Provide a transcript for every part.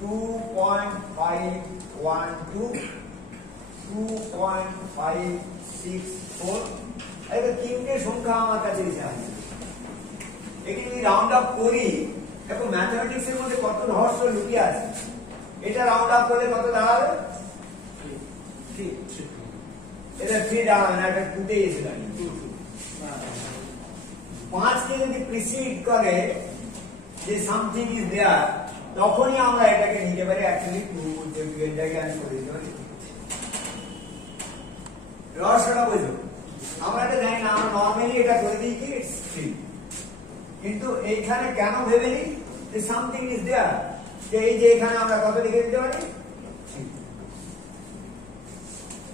2.564 এটা তিনটে সংখ্যা আমার কাছে এসে আছে। এটি যদি রাউন্ড আপ করি, দেখো ম্যাথমেটিক্স এর মধ্যে কত রহস্য লুকিয়ে আছে। এটা রাউন্ড আপ করলে কত দাঁড়াবে? 3। এটা 3 দাঁড়াবে না, এটা 2 তে এসে দাঁড়িয়ে। 5 কে যদি প্রিসিড করে যে সামথিং ইজ দেয়ার, তখনই আমরা এটাকে নিতে পারি অ্যাকচুয়ালি 2 যে এটাকে আমি করে দিতে পারি। রহস্যটা বুঝো, আমরা এটা জানি না, আমরা নরমালি এটা করে দিই কি 3, কিন্তু এইখানে কেন ভেবে নিই যে সামথিং ইজ দেয়ার, যে এই যে এখানে আমরা কত লিখে দিতে পারি,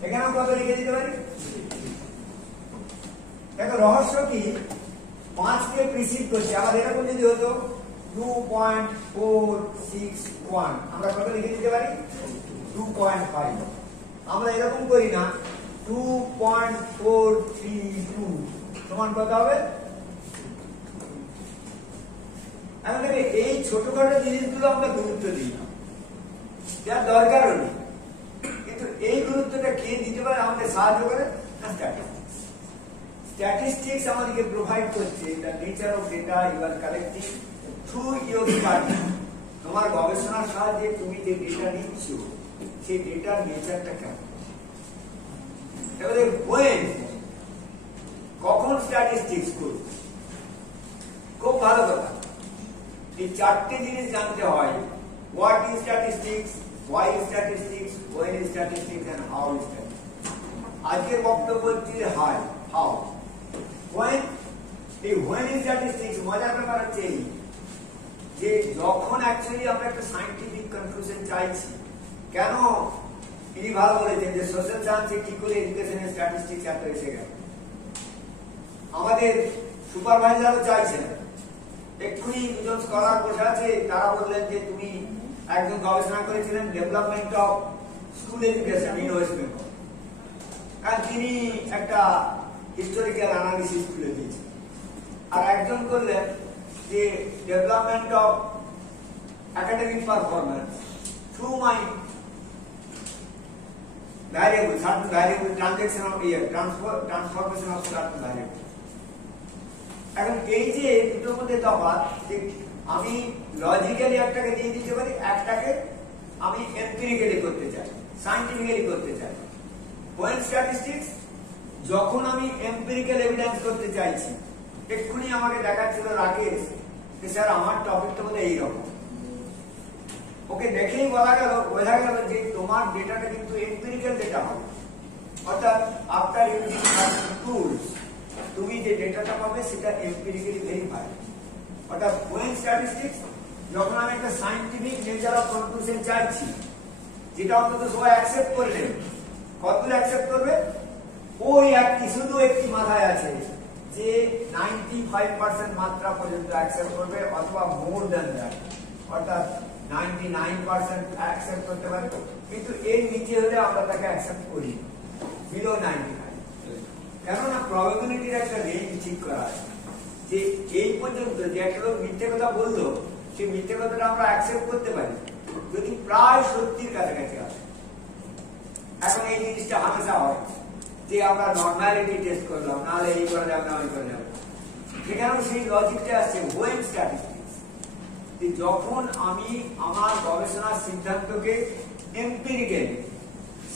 এখানে কত লিখে দিতে পারি। দেখো রহস্য কি, 5 কে প্রিসিড করছে। আবার এরকম যদি হতো 2.461, আমরা কত লিখে দিতে পারি 2.5। আমরা এরকম করি না, 2.432 সমান কত হবে। এখন দেখে এই ছোটখাটো জিনিসগুলো আমরা গুরুত্ব দিই না, যার দরকারও নেই, কিন্তু এই গুরুত্বটা কে দিতে পারে, আমাদের সাহায্য করে না, স্ট্যাটিস্টিক্স। স্ট্যাটিস্টিক্স আমাদেরকে প্রোভাইড করছে the nature of data you are collecting through your study. তোমার গবেষণার সাহায্যে তুমি যে ডেটা নিচ্ছ, সেই ডেটার নেচারটা কেমন। এবারে কখন স্ট্যাটিস্টিক্স করব, খুব ভালো কথা। এই চারটে জিনিস জানতে হয়, what is statistics, why is statistics, when is statistics, and how is statistics. আজকের বক্তব্য হচ্ছে how. when is statistics, মজার ব্যাপার হচ্ছে যে যখন অ্যাকচুয়ালি আমরা একটা সায়েন্টিফিক কনক্লুশন চাইছি। কেন তিনি ভালো বলেছেন যে সোশ্যাল সায়েন্সে কি করে এডুকেশনে স্ট্যাটিস্টিক্স এত এসে গেল। আমাদের সুপারভাইজারও চাইছে না। এক্ষুনি দুজন স্কলার বসে আছে, তারা বললেন যে তুমি একজন গবেষণা করেছিলেন development of school education in West Bengal, আর তিনি একটা হিস্টোরিক্যাল অ্যানালিসিস তুলে দিয়েছেন। আর একজন করলেন যে development of academic performance through my variable, certain variable, transaction of transformation of certain variable. এখন এই যে দুটোর মধ্যে তফাৎ, আমি লজিক্যালি একটাকে দিয়ে দিতে পারি, একটাকে আমি এমপিরিক্যালি করতে চাই, সায়েন্টিফিক্যালি করতে চাই। when statistics, যখন আমি এমপিরিক্যাল এভিডেন্স করতে চাইছি। এক্ষুনি আমাকে দেখাচ্ছিল রাকেশ যে স্যার আমার টপিকটা বোধ এইরকম, ওকে দেখেই বোঝা গেল যে তোমার ডেটাটা কিন্তু এমপিরিক্যাল ডেটা হবে, অর্থাৎ আফটার ইউজিং টুলস তুমি যে ডেটাটা পাবে সেটা এমপিরিক্যালি ভেরিফাইড। অর্থাৎ when statistics, যখন আমি একটা সায়েন্টিফিক নেচার অফ কনক্লুশন চাইছি, যেটা অন্তত সবাই অ্যাকসেপ্ট করবে। কতদূর অ্যাকসেপ্ট করবে? ওই শুধু একটি মাথায় আছে যে 95% মাত্রা পর্যন্ত অ্যাকসেপ্ট করবে, অথবা মোর দ্যান দ্যাট, অর্থাৎ 99% অ্যাকসেপ্ট করতে পারে। কিন্তু এর নিচে হলে আমরা তাকে অ্যাকসেপ্ট করি, বিলো 99। কেননা প্রবাবিলিটির একটা রেঞ্জ ঠিক করা আছে, যে এই পর্যন্ত যে একটা লোক মিথ্যে কথা বললো, সেই মিথ্যে কথাটা আমরা অ্যাকসেপ্ট করতে পারি যদি প্রায় সত্যির কাছাকাছি আসে। এখন এই জিনিসটা হামেশা হয় যে আমরা নর্মালিটি টেস্ট করলাম, নাহলে এই করা যাবে না, ওই করা যাবে। সেখানেও সেই লজিকটা আসছে when statistics, যে যখন আমি আমার গবেষণার সিদ্ধান্তকে এমপিরিক্যালি,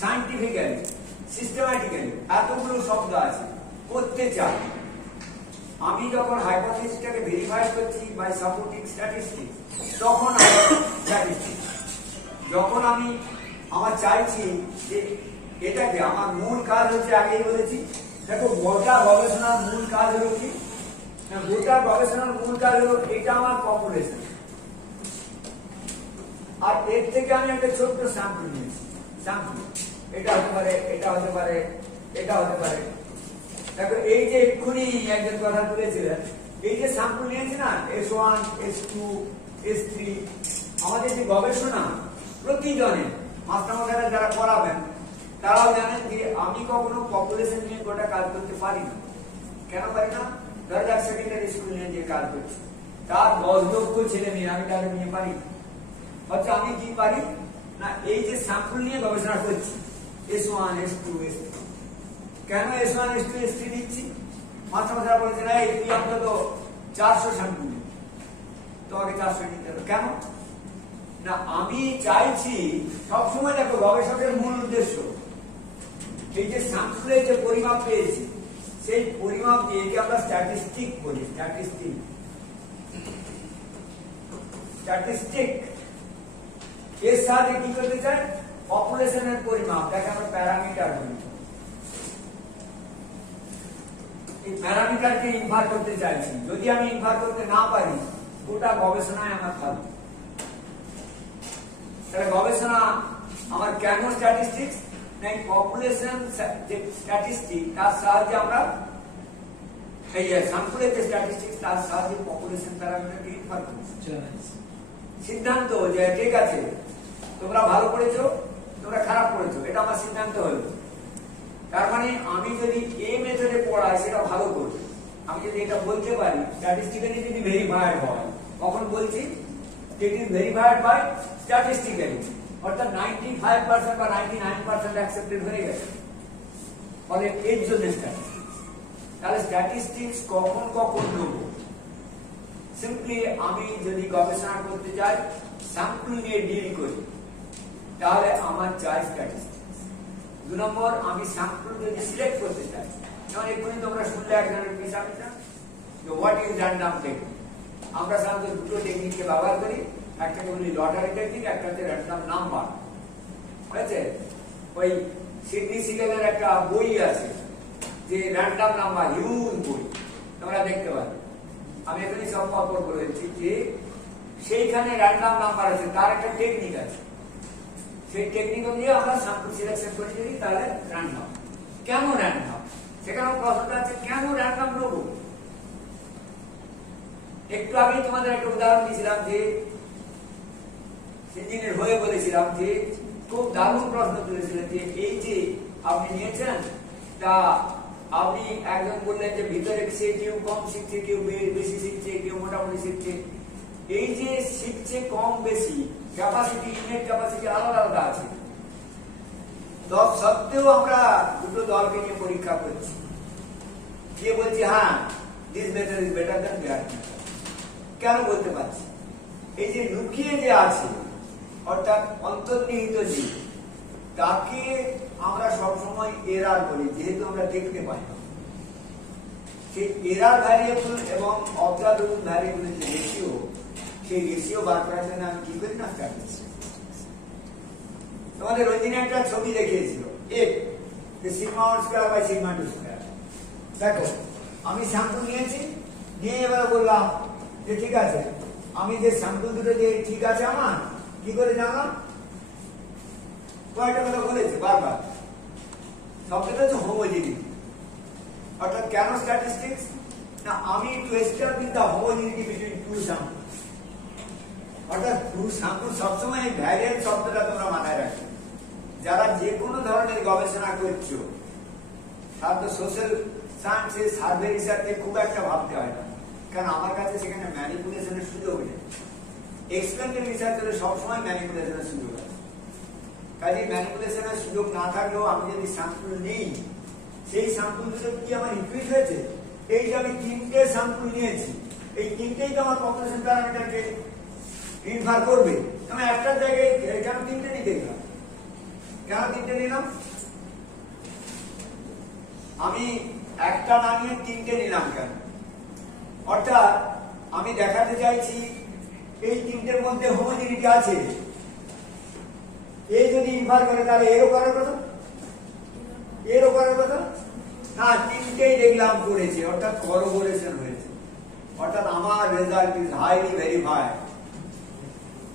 সায়েন্টিফিক্যালি, সিস্টেম্যাটিক্যালি, এতগুলো শব্দ আছে, করতে চাই। আমি যখন হাইপোথিসিসটাকে ভেরিফাই করছি বাই সাপোর্টিং স্ট্যাটিস্টিক্স, তখন স্ট্যাটিস্টিক্স। যখন আমি আমার চাইছি যে এটাকে, আমার মূল কাজ হচ্ছে, আগেই বলেছি, দেখো গোটা গবেষণার মূল কাজ হলো কি, গোটা গবেষণার মূল কাজ হলো এটা আমার পপুলেশন, আর এর থেকে আমি একটা ছোট্ট স্যাম্পল নিয়েছি। স্যাম্পল এটা হতে পারে, এটা হতে পারে, এটা হতে পারে। দেখো এই যে এক্ষুনি একজন কথা তুলেছিলেন, এই যে স্যাম্পল নিয়েছি না, S1, S2, S3, আমাদের যে গবেষণা প্রতিজনে মাস্টারমশাইরা যারা করাবেন তারাও জানেন যে আমি কখনো পপুলেশন নিয়ে গোটা কাজ করতে পারি না। কেন পারি না? ধরা যাক সেকেন্ডারি স্কুল নিয়ে যে কাজ করছি, তার 10 লক্ষ ছেলে মেয়ে, আমি তাদের নিয়ে পারি? আচ্ছা আমি কি পারি না, এই যে স্যাম্পল নিয়ে গবেষণা করছি S1 S2 S3, কেন S1 S2 S3 দিচ্ছি? মাস্টারমশাইরা বলেছে না এই তুই অন্তত 400 স্যাম্পল নিবি, তোমাকে 400 নিতে হবে। কেন না, আমি চাইছি সবসময়, দেখো গবেষকের মূল উদ্দেশ্য এই যে স্যাম্পলের যে পরিমাপ পেয়েছি সেই পরিমাপ দিয়ে আমরা স্ট্যাটিস্টিক বলি। স্ট্যাটিস্টিক এর সাথে কি করতে চাই? পপুলেশনের পরিমাপ, যাকে আমরা প্যারামিটার বলি। এই প্যারামিটারকে ইনফার করতে চাইছি। যদি আমি ইনফার করতে না পারি, গোটা গবেষণায় আমার খাবো। তাহলে গবেষণা আমার কেন স্ট্যাটিস্টিক্স? না পপুলেশন যে স্ট্যাটিস্টিক, তার সাহায্যে আমরা এই স্যাম্পলের যে স্ট্যাটিস্টিক্স, তার সাহায্যে পপুলেশন প্যারামিটারকে ইনফার করছি। সিদ্ধান্ত যে ঠিক আছে তোমরা ভালো পড়েছো, তোমরা খারাপ পড়েছো, এটা আমার সিদ্ধান্ত হলো। তার মানে আমি যদি এই মেথডে পড়াই সেটা ভালো করবে। আমি যদি এটা বলতে পারি স্ট্যাটিস্টিক্যালি যদি ভেরিফাইড হয়, কখন বলছি? It is verified by statistically, অর্থাৎ 95% বা 99% অ্যাকসেপ্টেড হয়ে গেছে, ফলে এর জন্য স্ট্যাটিস্টিক্স। তাহলে স্ট্যাটিস্টিক্স কখন কখন নেব? সিম্পলি আমি যদি গবেষণা করতে চাই, স্যাম্পল নিয়ে ডিল করি, তাহলে আমার চাই স্ট্যাটিস্টিক্স। 2 নম্বর, আমি স্যাম্পল যদি সিলেক্ট করতে চাই, যেমন এক্ষুনি তোমরা শুনলে একজনের পেশাটা হোয়াট ইজ র্যান্ডম টেকনিক। আমরা সাধারণত দুটো টেকনিককে ব্যবহার করি, একটাকে বলি লটারি টেকনিক, একটা হচ্ছে র্যান্ডম নাম্বার। ঠিক আছে? ওই সিডনি সিগেলের একটা বই আছে যে র্যান্ডম নাম্বার, হিউজ বই, তোমরা দেখতে পাবে। আমি এখানে সব খবর বলেছি যে সেইখানে র্যান্ডম নাম্বার আছে, তার একটা টেকনিক আছে। সেই টেকনিক অনুযায়ী আমরা স্যাম্পল সিলেকশন করে দিই, তাহলে র্যান্ডম। কেন র্যান্ডম? সেখানে প্রশ্নটা আছে কেন র্যান্ডম নেব? একটু আগে তোমাদের একটা উদাহরণ দিয়েছিলাম যে ইঞ্জিনিয়ার হয়ে বলেছিলাম যে খুব দারুণ প্রশ্ন তুলেছিলেন যে এই যে আপনি নিয়েছেন, তা আপনি একজন বললেন যে ভিতরে সে কেউ কম শিখছে, কেউ বেশি শিখছে, কেউ মোটামুটি শিখছে। এই যে শিখছে কম বেশি ক্যাপাসিটি, ইনেট ক্যাপাসিটি আলাদা আলাদা আছে, সত্ত্বেও আমরা দুটো দলকে নিয়ে পরীক্ষা করছি। কে বলছি হ্যাঁ this method is better than that method. কেন বলতে পারছি? এই যে লুকিয়ে যে আছে, অর্থাৎ অন্তর্নিহিত যে, তাকে আমরা সবসময় এরার বলি, যেহেতু আমরা দেখতে পাই না। সেই এরার ভ্যারিয়েবল এবং অবজারভেবল ভ্যারিয়েবলের যে রেশিও, সেই রেশিও বার করার জন্য আমি কি করি না স্ট্যাটিস্টিক্স। তোমাদের রঞ্জিনী একটা ছবি দেখিয়েছিল, sigma one square by sigma two square. দেখো আমি স্যাম্পল নিয়েছি, নিয়ে এবার বললাম যে ঠিক আছে, আমি যে স্যাম্পল দুটো যে ঠিক আছে আমার, কি করে জানলাম? কয়েকটা কথা বলেছে বারবার, শব্দটা হচ্ছে হোমোজিনিটি। অর্থাৎ কেন স্ট্যাটিস্টিক্স? না আমি to establish the homogeneity between two sample. অর্থাৎ টু স্যাম্পল সবসময় ভ্যারিয়েন্ট শব্দটা তোমরা মাথায় রাখো। যারা যে কোনো ধরনের গবেষণা করছো, সাধারণত সোশ্যাল সায়েন্সে সার্ভে রিসার্চে খুব একটা ভাবতে হয় না, কারণ আমার কাছে সেখানে ম্যানিপুলেশনের সুযোগ নেই। এক্সপেরিমেন্টাল রিসার্চ হলে সবসময় ম্যানিপুলেশনের সুযোগ আছে। কাজে ম্যানিপুলেশনের সুযোগ না থাকলেও আমি যদি স্যাম্পল নেই, সেই স্যাম্পল দুটো কি আমার ইকুইট হয়েছে? এই যে আমি 3টে স্যাম্পল নিয়েছি, এই 3টেই তো আমার পপুলেশন প্যারামিটারকে ইনফার করবে। আমি একটার জায়গায় কেন 3টে নিতে গেলাম? কেন 3টে নিলাম? আমি একটা না নিয়ে 3টে নিলাম কেন? অর্থাৎ আমি দেখাতে চাইছি এই 3টের মধ্যে হোমোজিনিটি আছে। এই যদি ইনফার করে তাহলে এরও করার কথা, এরও করার কথা না, 3টেই দেখলাম করেছে, অর্থাৎ করোবোরেশন হয়েছে, অর্থাৎ আমার result is highly verified.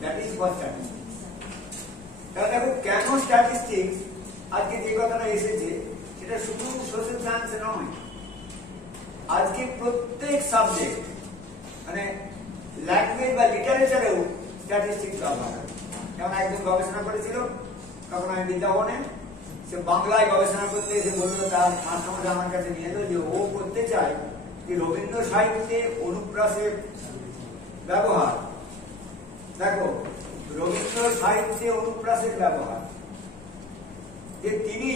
That is for statistics. তাহলে দেখো কেন স্ট্যাটিস্টিক্স আজকে যে কথাটা এসেছে সেটা শুধু সোশ্যাল সায়েন্সে নয়, আজকে প্রত্যেক সাবজেক্ট মানে ল্যাঙ্গুয়েজ বা লিটারেচারেও স্ট্যাটিস্টিক্স ব্যবহার হয়। যেমন একজন গবেষণা করেছিল, তখন আমি বিদ্যাভবনে, সে বাংলায় গবেষণা করতে এসে বললো, তার মাস্টারমশাই আমার কাছে নিয়ে এলো যে ও করতে চায় যে রবীন্দ্র সাহিত্যে অনুপ্রাসের ব্যবহার দেখো, রবীন্দ্র সাহিত্যে অনুপ্রাসের ব্যবহার, যে তিনি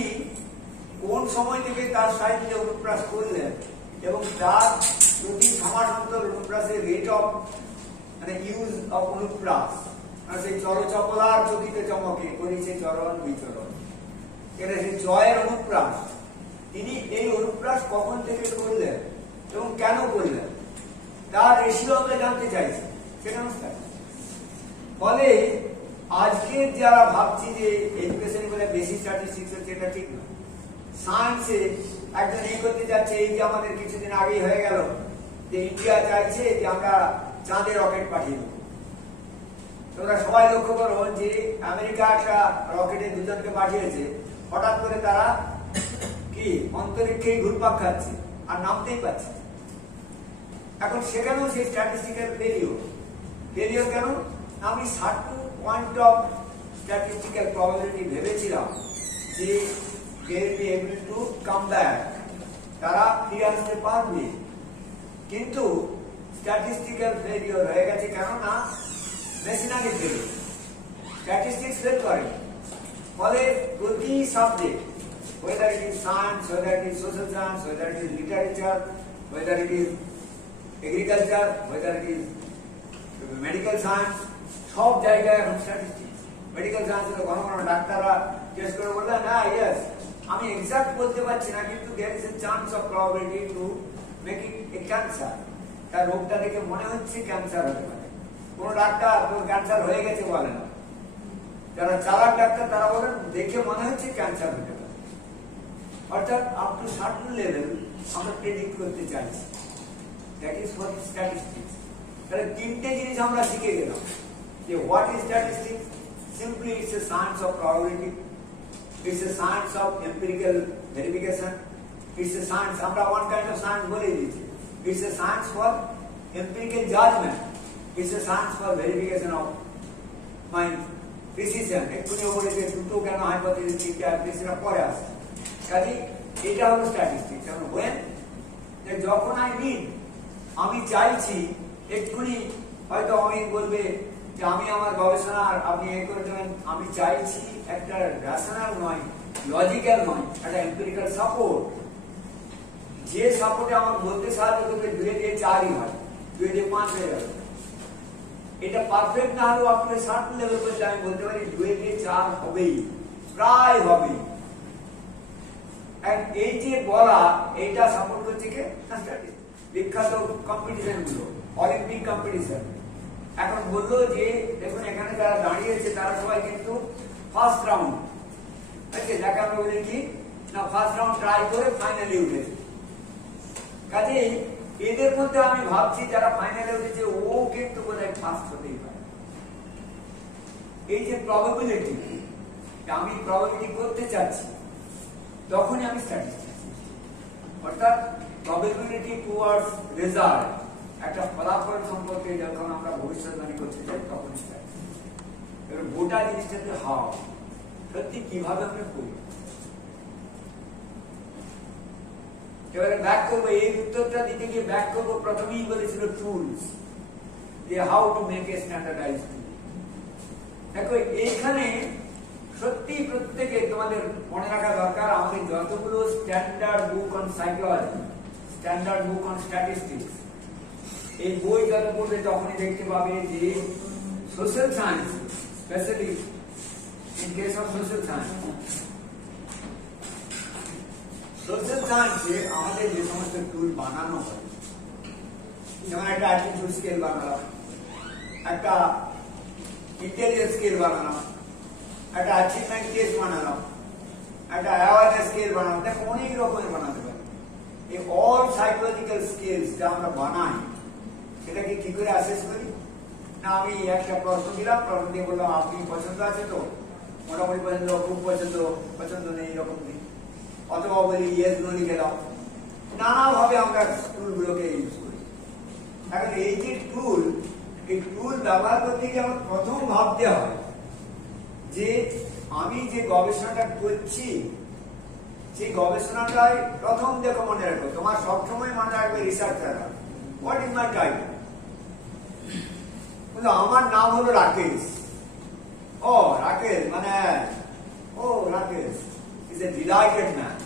কোন সময় থেকে তার সাহিত্যে অনুপ্রাস করলেন এবং তার প্রতি সমানান্তর অনুপ্রাসের রেট অফ মানে ইউজ অফ অনুপ্রাস, সেই চলচপলার চকিতে চমকে করেছে চরণ বিচরণ, এটা সেই জয়ের অনুপ্রাস। তিনি এই অনুপ্রাস কখন থেকে করলেন এবং কেন করলেন তার রেশিও আমরা জানতে চাইছি, সেটা ফলে আজকে যারা ভাবছি যে এডুকেশন বলে বেশি স্ট্যাটিস্টিক্স হচ্ছে, এটা ঠিক না। সায়েন্সে একজন এই করতে যাচ্ছে, এই যে আমাদের কিছুদিন আগেই হয়ে গেল যে ইন্ডিয়া চাইছে যে আমরা চাঁদে রকেট পাঠিয়ে দেবো। তোমরা সবাই লক্ষ্য করো যে আমেরিকা একটা রকেটে দুজনকে পাঠিয়েছে, হঠাৎ করে তারা কি অন্তরিক্ষেই ঘুরপাক খাচ্ছে আর নামতেই পারছে। এখন সেখানেও সেই স্ট্যাটিস্টিক্যাল ফেলিওর কেন? আমি certain point of statistical probability ভেবেছিলাম যে they will be able to come back, তারা ফিরে আসতে পারবে, কিন্তু স্ট্যাটিস্টিক্যাল ফেলিওর হয়ে গেছে। কেননা মেশিনারি ফেলিওর, স্ট্যাটিস্টিক্স ফেল করে। ফলে প্রতি subject, whether it is science, whether it is social science, whether it is literature, whether it is agriculture, whether it is medical science, সব জায়গায় এখন স্ট্যাটিস্টিক্স। মেডিকেল সায়েন্সে ঘন ঘন ডাক্তাররা টেস্ট করে বললেন, হ্যাঁ ইয়েস আমি এক্সাক্ট বলতে পারছি না, কিন্তু there is a chance of probability to make it a cancer, তার রোগটা দেখে মনে হচ্ছে ক্যান্সার হতে পারে। কোন ডাক্তার তোর ক্যান্সার হয়ে গেছে বলে না, যারা চালাক ডাক্তার তারা বলেন দেখে মনে হচ্ছে ক্যান্সার হতে পারে। অর্থাৎ আপ টু সার্টেন লেভেল আমরা প্রেডিক্ট করতে চাইছি, দ্যাট ইজ ফর স্ট্যাটিস্টিক্স। তাহলে তিনটে জিনিস আমরা শিখে গেলাম যে what is statistics. Simply it's a science of probability, it's a science of empirical verification, it's a science, আমরা one kind of science বলে দিয়েছি, it's a science for empirical judgment, it's a science for verification of my precision। এক্ষুনি বলেছে দুটো কেন hypothesis তিনটে সেটা পরে আসে। কাজে এটা হলো স্ট্যাটিস্টিক্স। এখন when যখন আমি চাইছি, এক্ষুনি হয়তো আমি বলবে যে আমি আমার গবেষণার আপনি এ করে দেবেন, আমি চাইছি একটা রেশনাল নয়, লজিক্যাল নয়, একটা এম্পিরিক্যাল সাপোর্ট, যে সাপোর্টে আমার বলতে সাহায্য করবে 2 দিয়ে 4ই হয়, 2 দিয়ে 5 হয়ে যাবে। এটা পারফেক্ট না হলেও আপনি সার্টেন লেভেল পর্যন্ত আমি বলতে পারি 2 দিয়ে 4 হবেই, প্রায় হবেই। এই যে বলা, এইটা সাপোর্ট করছে কে? বিখ্যাত কম্পিটিশন গুলো, অলিম্পিক কম্পিটিশন। এখন বললো যে দেখুন এখানে যারা দাঁড়িয়েছে তারা সবাই কিন্তু ফার্স্ট রাউন্ড, যাকে আমরা বলি কি না ফার্স্ট রাউন্ড ট্রাই করে ফাইনালে উঠেছে। কাজেই এদের মধ্যে আমি ভাবছি যারা ফাইনালে উঠেছে ও কিন্তু বোধহয় ফার্স্ট হতেই পারে। এই যে প্রবাবিলিটি, আমি প্রবাবিলিটি করতে চাচ্ছি, তখনই আমি স্ট্যাটিস্টিক্স, অর্থাৎ প্রবাবিলিটি টুয়ার্ডস রেজাল্ট, একটা ফলাফল সম্পর্কে যখন আমরা ভবিষ্যৎবাণী করতে চাই তখন এবার গোটা জিনিসটাকে হাও সত্যি কিভাবে আমরা করি। এবারে ব্যাক করবো, এই উত্তরটা দিতে গিয়ে ব্যাক করবো, প্রথমেই বলেছিল টুলস, যে how to make a standardised tool. দেখো এইখানে সত্যি প্রত্যেকে তোমাদের মনে রাখা দরকার, আমাদের যতগুলো standard book on psychology, standard book on statistics, এই বই যত পড়বে তখনই দেখতে পাবে যে social science, specially in case of social science, social সায়েন্সে আমাদের যে সমস্ত টুল বানানো হয়, যেমন একটা অ্যাটিটিউড স্কেল বানালাম, একটা ইন্টেলিজেন্স স্কেল বানালাম, একটা অ্যাচিভমেন্ট টেস্ট বানালাম, একটা অ্যাওয়ারনেস স্কেল বানালাম, দেখো অনেক রকমের বানাতে পারি। এই অল সাইকোলজিক্যাল স্কেলস যা আমরা বানাই সেটাকে কি করে অ্যাসেস করি? না আমি একটা প্রশ্ন দিলাম, প্রশ্ন দিয়ে বললাম আপনি পছন্দ আছে তো, মোটামুটি পছন্দ, খুব পছন্দ, পছন্দ নেই, এরকম দিই, অথবা বলি ইয়েস নো লিখে দাও। নানাভাবে আমরা টুলগুলোকে ইউজ করি। এখন এই যে টুল, এই টুল ব্যবহার করতে গিয়ে আমার প্রথম ভাবতে হয় যে আমি যে গবেষণাটা করছি সেই গবেষণাটাই প্রথম দেখো মনে রাখো, তোমার সবসময় মনে রাখবে researcher, what is my title, আমার নাম হলো রাকেশ। ও রাকেশ মানে ও Rakesh is a delighted man.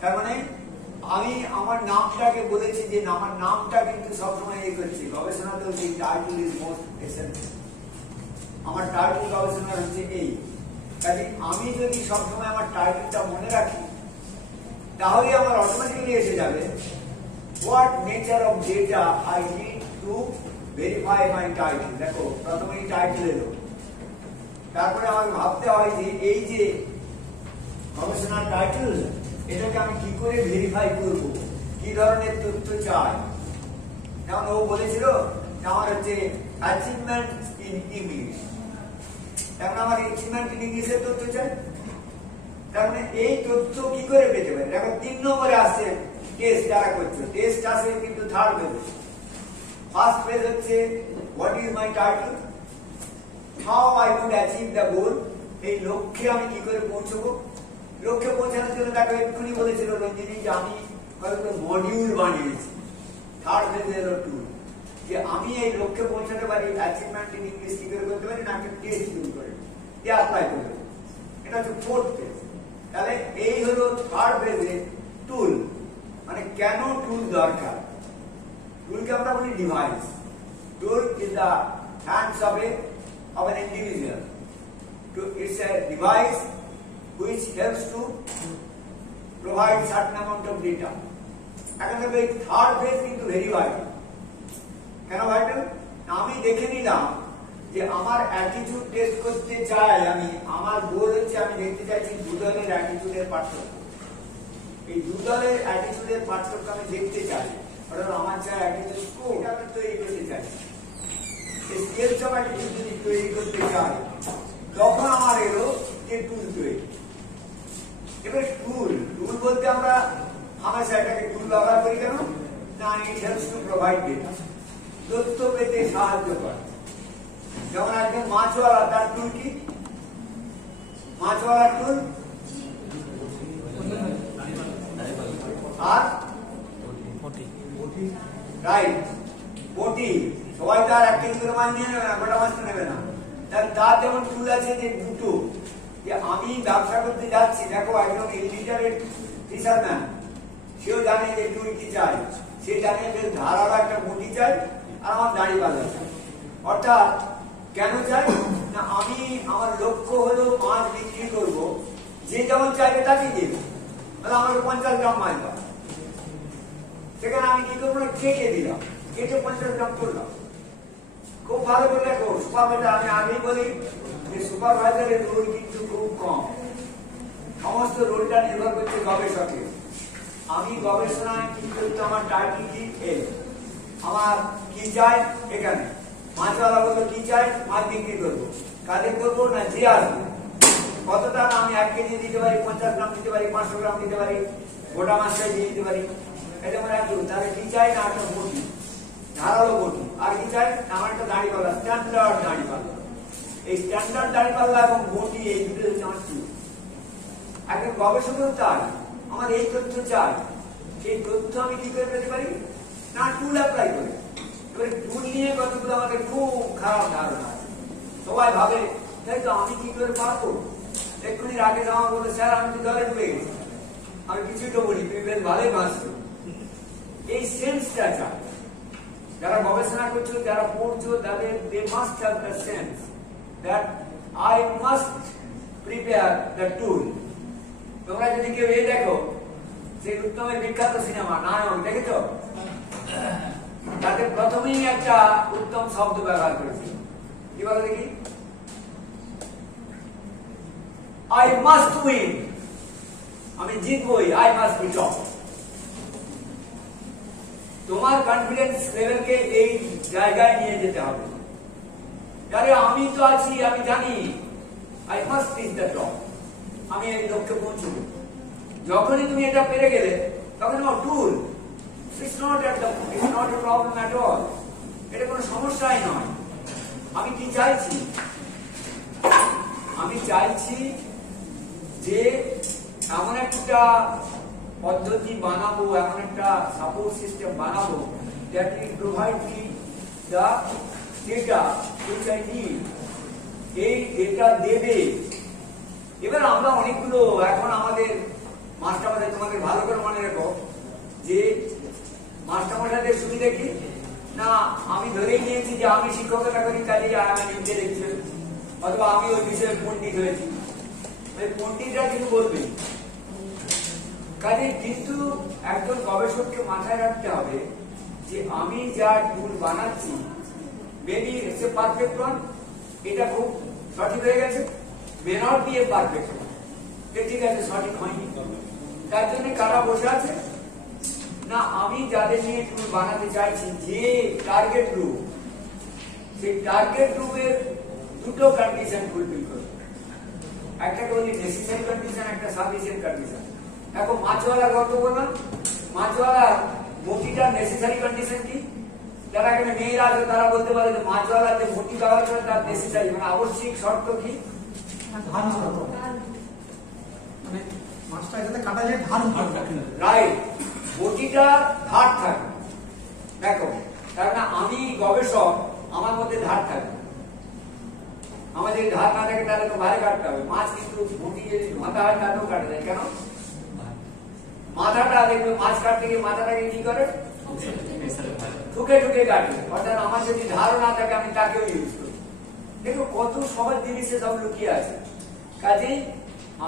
তার মানে আমি আমার নামটাকে বলেছি যে আমার নামটা কিন্তু সবসময় এই করছি গবেষণাতেও যে টাইটেল ইজ মোস্ট এসেন্সিয়াল। আমার টাইটেল গবেষণা হচ্ছে এই। কাজে আমি যদি সবসময় আমার টাইটেলটা মনে রাখি তাহলে আমার অটোমেটিক্যালি এসে যাবে what nature of data I need to verify my title. দেখো প্রথমেই টাইটেল এলো, তারপরে আমাকে ভাবতে হয় যে এই যে গবেষণার টাইটেল এটাকে আমি কি করে ভেরিফাই করব, কি ধরনের তথ্য চাই। যেমন ও বলেছিল আমার হচ্ছে অ্যাচিভমেন্ট ইন ইংলিশ, তেমন আমার অ্যাচিভমেন্ট ইন ইংলিশের তথ্য চাই। তার মানে এই তথ্য কি করে পেতে পারি? দেখো 3 নম্বরে আসছে টেস্ট যারা করছে, টেস্ট আসে কিন্তু থার্ড পেজে। ফার্স্ট পেজ হচ্ছে what is my title, how I could achieve the গোল, এই লক্ষ্যে আমি কি করে পৌঁছবো। লক্ষ্যে পৌঁছানোর জন্য তাকে এক্ষুনি বলেছিল রঞ্জিনী যে আমি কয়েকটা মডিউল বানিয়েছি। থার্ড পেজে হলো টুল, যে আমি এই লক্ষ্যে পৌঁছাতে পারি অ্যাচিভমেন্ট ইন ইংলিশ কি করে করতে পারি না একটা টেস্ট ইউজ করে দিয়ে অ্যাপ্লাই করতে। এটা হচ্ছে ফোর্থ পেজ। তাহলে এই হলো থার্ড পেজে টুল, মানে কেন টুল দরকার। টুলকে আমরা বলি device. Tool is the hands of an individual. It's a device which helps to provide certain amount of data. এখন দেখো এই থার্ড পেজ কিন্তু ভেরি ভাইটাল। কেন ভাইটাল? আমি দেখে নিলাম যে আমার অ্যাটিটিউড টেস্ট করতে চাই, আমি আমার গোল হচ্ছে আমি দেখতে চাইছি দুদলের অ্যাটিটিউডের পার্থক্য। এই দুদলের অ্যাটিটিউডের পার্থক্য আমি দেখতে চাই, অর্থাৎ আমার যা অ্যাটিটিউড স্কোর এটা আমি তৈরি করতে চাই। স্কেল অফ অ্যাটিটিউড যদি তৈরি করতে চাই তখন আমার এলো যে টুল তৈরি। এবার টুল বলতে আমরা হামেশা এটাকে টুল ব্যবহার করি কেন না, it helps to provide data, তথ্য পেতে সাহায্য করে। যেমন একজন মাছওয়ালা, তার টুল কি? মাছওয়ালার টুল আর রাইট বটি। সবাই তার 1 কেজি করে মাছ নিয়ে নেবে না, গোটা মাছ নেবে না। তার যেমন টুল আছে যে দুটো, যে আমি ব্যবসা করতে যাচ্ছি। দেখো একজন ইলিটারেট ফিশারম্যান, সেও জানে যে টুল কি চাই। সে জানে যে ধারালো একটা বটি চাই আর আমার দাড়ি পাল্লা চাই। অর্থাৎ কেন চাই না, আমি আমার লক্ষ্য হলো মাছ বিক্রি করব, যে যেমন চাইবে তাকে দেবে। তাহলে আমাকে 50 গ্রাম মাছ দাও, সেখানে আমি কি করবো না, কেটে দিলাম, কেটে 50 গ্রাম করলাম। খুব ভালো করে দেখো সুপারভাইজার, আমি আগেই বলি যে সুপারভাইজারের রোল কিন্তু খুব কম। সমস্ত রোলটা নির্ভর করছে গবেষকের। আমি গবেষণায় কি করতে, আমার টাইটেল কি, আমার কি চাই, এখানে মাছওয়ালা বলতো কি চাই, মাছ বিক্রি করবো, কাজে করবো না যে আসবে কতটা, না আমি 1 কেজি দিতে পারি, 50 গ্রাম দিতে পারি, 500 গ্রাম দিতে পারি, গোটা মাছটা দিয়ে দিতে পারি। এটা আমার একটু তাহলে কি চাই না, একটা বটি, ধারালো বটি। আর কি চাই, আমার একটা দাড়িপাল্লা, স্ট্যান্ডার্ড দাড়িপাল্লা। এই স্ট্যান্ডার্ড দাড়িপাল্লা এবং বটি, এই দুটো হচ্ছে আমার টুল। একজন গবেষকেও তাই, আমার এই তথ্য চাই, সেই তথ্য আমি কি করে পেতে পারি না, টুল অ্যাপ্লাই করে। এবারে টুল নিয়ে কতগুলো আমাদের খুব খারাপ ধারণা আছে। সবাই ভাবে তাই তো আমি কি করে পারবো। এক্ষুনি রাকেশ আমার বললো, স্যার আমি তো জলে ডুবে গেছি। আমি কিছুই তো বলি, তুমি বেশ ভালোই ভাসছো। এই সেন্সটা চাই। যারা গবেষণা করছো, যারা পড়ছো, তাদের they must have the sense that I must prepare the tool. তোমরা যদি কেউ এই দেখো, সেই উত্তমের বিখ্যাত সিনেমা নায়ক দেখেছো, তাতে প্রথমেই একটা উত্তম শব্দ ব্যবহার করেছে, কি বলো দেখি, আই মাস্ট উইন, আমি জিতবই, আই মাস্ট বি টপ। তোমার কনফিডেন্স লেভেলকে এই জায়গায় নিয়ে যেতে হবে, আরে আমি তো আছি, আমি জানি, I must reach the top, আমি এই লক্ষ্যে পৌঁছবো। যখনই তুমি এটা পেরে গেলে তখন আমার tool, it's not a problem at all, এটা কোনো সমস্যাই নয়। আমি কি চাইছি, আমি চাইছি যে এমন একটা পদ্ধতি বানাবো, এমন একটা সাপোর্ট সিস্টেম বানাবো that will provide me the data which I need, এই ডেটা দেবে। এবার আমরা অনেকগুলো এখন আমাদের মাস্টারমশাই, তোমাদের ভালো করে মনে রেখো যে মাস্টারমশাইদের সুবিধা কি না, আমি ধরেই নিয়েছি যে আমি শিক্ষকতা করি, কাজে আমি ইন্টেলেকচুয়াল, অথবা আমি ওই বিষয়ে পণ্ডিত হয়েছি, পণ্ডিতরা কিছু বলবে কাজে। কিন্তু একজন গবেষককে মাথায় রাখতে হবে যে আমি যা টুল বানাচ্ছি maybe it's a perfect one, এটা খুব সঠিক হয়ে গেছে, may not be a perfect one, ঠিক আছে সঠিক হয়নি। তার জন্য কারা বসে আছে না, আমি যাদের নিয়ে টুল বানাতে চাইছি যে টার্গেট গ্রুপ, সেই টার্গেট গ্রুপের দুটো কন্ডিশন ফুলফিল করবে, একটাকে বলি নেসেসারি কন্ডিশন, একটা সাফিসিয়েন্ট কন্ডিশন। এখন মাছওয়ালার গল্প বললাম, মাছওয়ালার মোটিটা নেসেসারি কন্ডিশন কি, যারা এখানে মেয়েরা আছে তারা বলতে পারে যে মাছওয়ালা যে মোটি ব্যবহার করে তার নেসেসারি মানে আবশ্যিক শর্ত কি, মানে মাছটা যাতে কাটা যায় ধার থাকে, রাইট, মোটিটা ধার থাকে। দেখো তার মানে আমি গবেষক, আমার মধ্যে ধার থাকবে, আমার যদি ধার না থাকে তাহলে তো বাইরে কাটতে হবে। মাছ কিন্তু মোটি যদি মাথা হয় তাতেও কাটা যায়, কেন মাথাটা দেখবে মাছ কাটতে গিয়ে মাথাটাকে কি করে ঠুকে ঠুকে কাটে, অর্থাৎ আমার যদি ধারও না থাকে আমি তাকেও ইউজ করি। দেখো কত সহজ জিনিসে সব লুকিয়ে আছে। কাজেই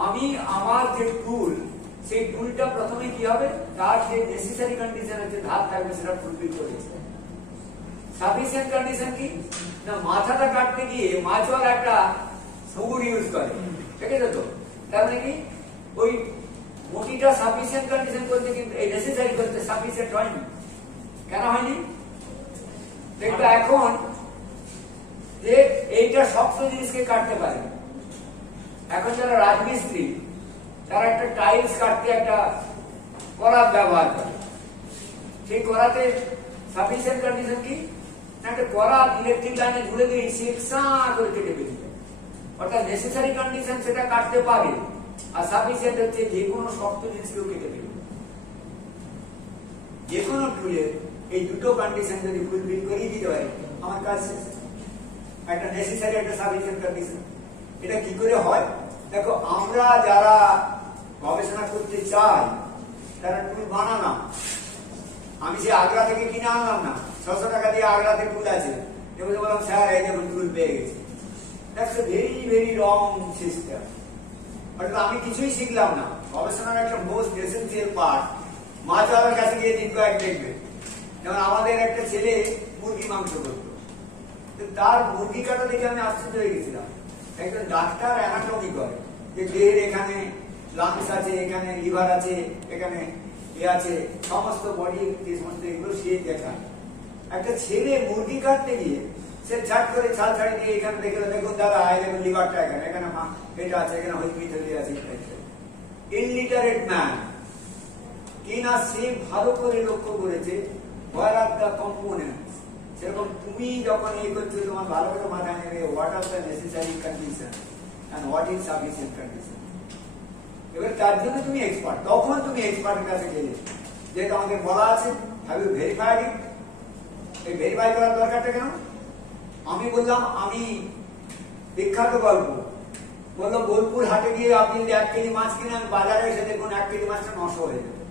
আমি আমার যে টুল, সেই টুলটা প্রথমে কি হবে, তার যে নেসেসারি কন্ডিশন আছে ধার থাকবে সেটা ফুলফিল করেছে। সাফিসিয়েন্ট কন্ডিশন কি না, মাথাটা কাটতে গিয়ে মাছওয়ালা একটা সবুর ইউজ করে, ঠিক আছে তো, তার মানে কি ওই মোটিটা সাফিসিয়েন্ট কন্ডিশন করতে কিন্তু এই নেসেসারি করতে সাফিসিয়েন্ট হয়নি। কেন হয়নি দেখবে এখন যে এইটা শক্ত জিনিসকে কাটতে পারে। এখন যারা রাজমিস্ত্রি তারা একটা টাইলস কাটতে একটা করাত ব্যবহার করে, সেই করাতে সাফিসিয়েন্ট কন্ডিশন কি না, একটা করাত ইলেকট্রিক লাইনে ঘুরে দিয়ে শিক্ষা করে কেটে বেরিয়ে, অর্থাৎ নেসেসারি কন্ডিশন সেটা কাটতে পারে, আর সাফিসিয়েন্ট হচ্ছে যে কোনো শক্ত জিনিসকেও কেটে বেরিয়ে। যে কোনো টুলের এই দুটো কন্ডিশন যদি ফুলফিল করিয়ে দিতে পারে আমার কাজ শেষ। একটা নেসেসারি, একটা সাফিসিয়েন্ট কন্ডিশন। এটা কি করে হয় দেখো, আমরা যারা গবেষণা করতে চাই তারা টুল বানানো, আমি যে আগ্রা থেকে কিনে আনলাম না, 600 টাকা দিয়ে আগ্রাতে টুল আছে, এবার বললাম স্যার এই দেখুন টুল পেয়ে গেছি, that's a very very wrong system. অর্থাৎ আমি কিছুই শিখলাম না। গবেষণার একটা মোস্ট এসেন্সিয়াল পার্ট মাছওয়ালার কাছে গিয়ে দিন কয়েক দেখবে। যেমন আমাদের একটা ছেলে মুরগি মাংস করতো, তার মুরগি কাটা দেখে আমি আশ্চর্য হয়ে গেছিলাম। একজন ডাক্তার অ্যানাটমি করে যে দেহের এখানে লাংস আছে, এখানে লিভার আছে, এখানে আছে, সমস্ত বডি যে সমস্ত এগুলো সে দেখায়। একটা ছেলে মুরগি কাটতে গিয়ে সে ঝাট করে ছাল ছাড়ি দিয়ে এখানে দেখে দেখুন দাদা আয় দেখুন লিভারটা এখানে, এখানে এটা আছে, এখানে হসপিটালি আছে, ইনলিটারেট ম্যান কিনা সে ভালো করে লক্ষ্য করেছে হোয়ার আর দ্য কম্পোনেন্টস। সেরকম তুমি যখন এই করছো তোমার ভালো করে মাথায় নেবে what are the necessary condition and what is sufficient condition. এবার তার জন্য তুমি এক্সপার্ট, তখন তুমি এক্সপার্টের কাছে গেলে, যেটা আমাদের বলা আছে হ্যাভ ইউ ভেরিফাইড ইট। এই ভেরিফাই করার দরকারটা কেন? আমি বললাম আমি বিখ্যাত গল্প বললো, বোলপুর হাটে গিয়ে আপনি 1 কেজি মাছ কিনেন, বাজারে এসে দেখুন 1 কেজি মাছটা নষ্ট হয়ে যাবে।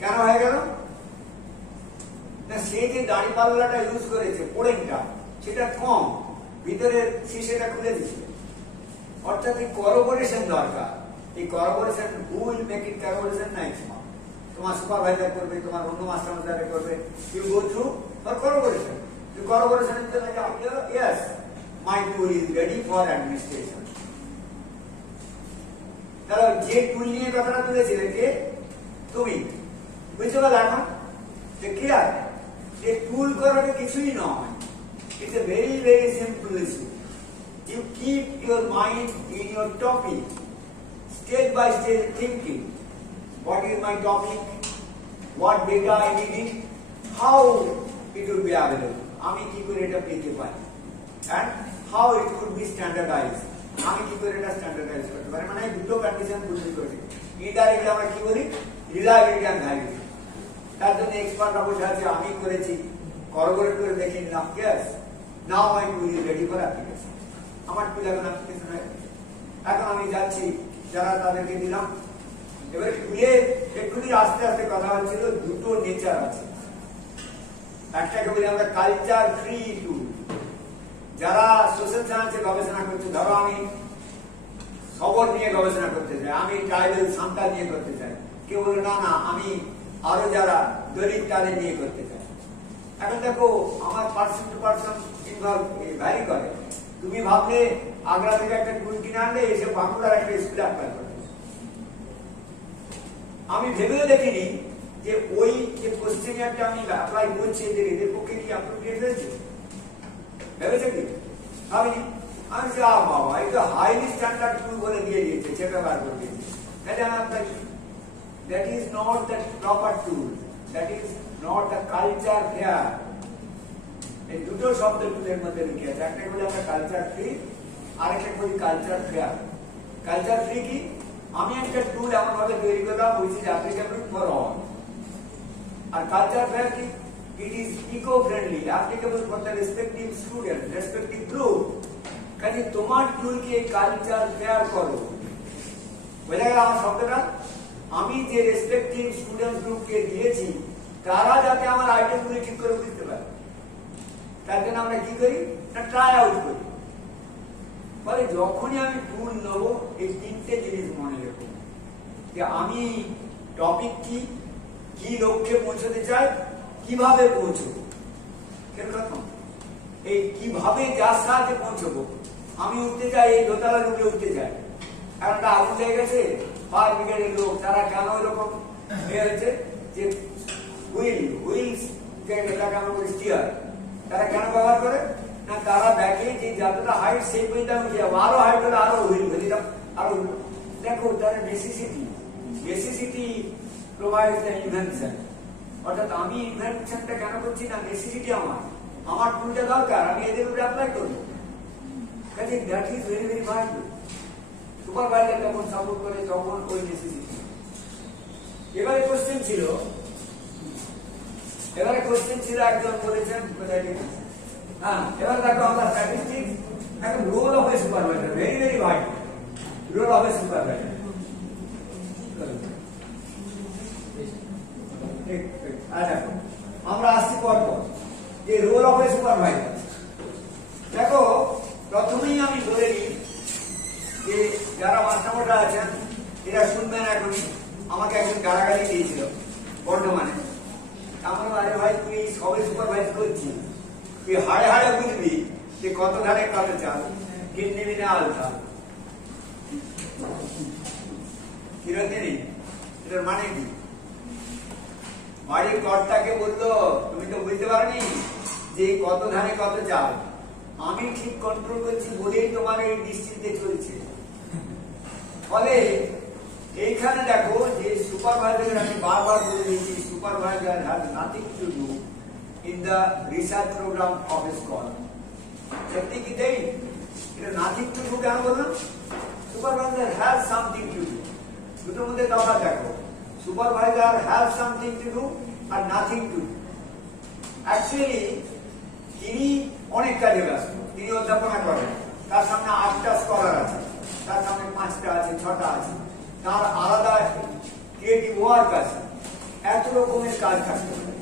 কেন হয়ে গেল না, সে যে দাড়ি পাল্লাটা ইউজ করেছে পোড়েনটা সেটা কম, ভিতরের শিশেটা খুলে দিচ্ছে। অর্থাৎ এই করোবোরেশন দরকার। এই করোবোরেশন হু উইল মেক ইট করোবোরেশন না এক্সপার্ট, তোমার সুপারভাইজার করবে, তোমার অন্য মাস্টারমশাইরা করবে, you go through for corroboration. The corroboration is like, yes, my tool is ready for administration. তাহলে যে টুল নিয়ে কথাটা তুলেছিলে যে তুমি বুঝতে পারলে এখন যে ক্লিয়ার, যে টুল করাটা কিছুই নয়, it's a very very simple issue. You keep your mind in your topic, stage by stage thinking. What is my topic? What data I need? How it will be available? আমি কি করে এটা পেতে পারি? And how it could be standardized? আমি কি করে এটা স্ট্যান্ডার্ডাইজ করতে পারি? মানে এই দুটো কন্ডিশন ফুলফিল করি। ইনডাইরেক্টলি আমরা কি বলি? Reliability and validity. তার জন্য এক্সপার্ট বসে আছে, আমি করেছি, করবোরেট করে দেখে নিলাম, yes, now my tool is ready for application. আমার টুল এখন অ্যাপ্লিকেশন হয়ে এখন আমি যাচ্ছি যারা তাদেরকে দিলাম। এবার টুলে একটুখানি আস্তে আস্তে কথা হচ্ছিল, দুটো নেচার আছে। একটাকে বলি আমরা কালচার ফ্রি টুল। যারা সোশ্যাল সায়েন্সে গবেষণা করছে, ধরো আমি খবর নিয়ে গবেষণা করতে চাই, আমি ট্রাইবেল সান্তাল নিয়ে করতে চাই, কেউ বলে না না আমি আরো যারা দলিত তাদের নিয়ে করতে চাই। এখন দেখো আমার person to person involve vary করে। তুমি ভাবলে আগ্রা থেকে একটা টুল কিনে আনলে এসে বাঁকুড়ার একটা স্কুলে অ্যাপ্লাই করবে। আমি ভেবেও দেখিনি যে ওই যে কোশ্চেনিয়ারটা আমি অ্যাপ্লাই করছি এদের পক্ষে কি অ্যাপ্রোপ্রিয়েট হয়েছে, ভেবেছে কি? ভাবিনি। আমি বাবা এই তো হাইলি স্ট্যান্ডার্ড টুল বলে দিয়ে দিয়েছে, সেটা বার করে দিয়েছে। That is not the proper tool. That is not the culture fair. এই দুটো শব্দ টুলের মধ্যে লিখে আছে, একটা বলে আমরা কালচার ফ্রি, আরেকটা বলি কালচার ফেয়ার। কালচার ফ্রি কি? আমি একটা টুল এমন ভাবে তৈরি করলাম which is applicable for all. আর কালচার ফেয়ার কি? It is eco-friendly, applicable for the respective student, respective group. কাজে তোমার টুলকে কালচার ফেয়ার করো। বোঝা গেল আমার শব্দটা? আমি যে রেসপেক্টিভ স্টুডেন্ট গ্রুপকে দিয়েছি তারা যাতে আমার আইটেমগুলি ঠিক করে বুঝতে পারে, তার জন্য আমরা কি করি না ট্রাই আউট করি। ফলে যখনই আমি টুল নেবো এই তিনটে জিনিস মনে রেখো, যে আমি টপিক কি, কি লক্ষ্যে পৌঁছতে চাই, কিভাবে পৌঁছবো। এই কিভাবে যার সাহায্যে পৌঁছবো, আমি উঠতে চাই এই দোতলার উপরে উঠতে চাই, একটা আগুন লেগে গেছে, ফায়ার ব্রিগেডের লোক তারা কেন এরকম হয়েছে যে হুইলস যেটাকে আমরা বলি স্টিয়ার, তারা কেন ব্যবহার করে না, তারা দেখে যে যতটা হাইট সেই পর্যন্ত আমি যাবো, আরো হাইট হলে আরো হুইল হয়ে দিলাম আরো। দেখো তার নেসেসিটি প্রোভাইডস দ্য ইনভেনশন। অর্থাৎ আমি ইনভেনশনটা কেন করছি না, নেসেসিটি আমার টুলটা দরকার, আমি এদের উপরে অ্যাপ্লাই করবো। কাজে that is very very vital. Supervisor যখন সাপোর্ট করে তখন ওই নেসেসিটি। এবারে কোশ্চেন ছিল একজন বলেছেন কোথায় লিখেছেন, হ্যাঁ এবার দেখো আমরা স্ট্যাটিস্টিক্স এখন role of a supervisor very very vital. Role of a supervisor দেখো আমরা আসছি পরপর যে রোল অফ এ সুপারভাইজার। দেখো প্রথমেই আমি বলে নিই যে যারা মাস্টারমশাই আছেন এরা শুনবেন, এখনই আমাকে একজন গালাগালি দিয়েছিল বর্ধমানে। আমার আরে ভাই তুই সবে সুপারভাইজ করছিস, তুই হাড়ে হাড়ে বুঝবি যে কত ধারে কত চাল, কিডনি মিনে আলতা কিরকম, এটার মানে কি? বাড়ির কর্তাকে বললো তুমি তো বুঝতে পারোনি যে কত ধানে কত চাল, আমি ঠিক কন্ট্রোল করছি বলেই তোমার এই নিশ্চিন্তে চলছে। ফলে এইখানে দেখো যে সুপারভাইজার, আমি বারবার বলে দিয়েছি, supervisor has nothing to do in the research program of a scholar. সত্যি কি তাই? এটা নাথিং টু ডু কেন বললাম? Supervisor has something to do. দুটোর মধ্যে তফাৎ দেখো, supervisor has something to do আর নাথিং টু ডু। অ্যাকচুয়ালি তিনি অনেক কাজে ব্যস্ত, তিনি অধ্যাপনা করেন, তার সামনে 8টা স্কলার আছে, তার সামনে 5টা আছে, 6টা আছে, তার আলাদা ক্রিয়েটিভ ওয়ার্ক আছে, এত রকমের কাজ থাকতে পারে।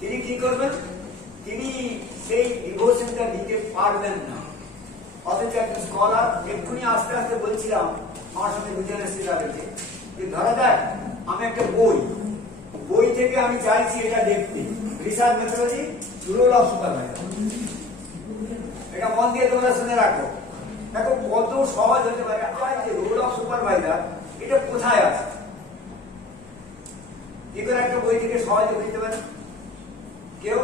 তিনি কি করবেন? তিনি সেই ডিভোশনটা দিতে পারবেন না। অথচ একজন স্কলার, এক্ষুনি আস্তে আস্তে বলছিলাম আমার সঙ্গে দুজনের সিলারেতে, যে ধরা যাক আমি একটা বই থেকে আমি চাইছি এটা দেখতে, research methodology role of supervisor. এটা মন দিয়ে তোমরা শুনে রাখো, দেখো কত সহজ হতে পারে। যে রোল অফ সুপারভাইজার এটা কোথায় আছে, কি করে একটা বই থেকে সহজে বুঝতে পারে কেউ?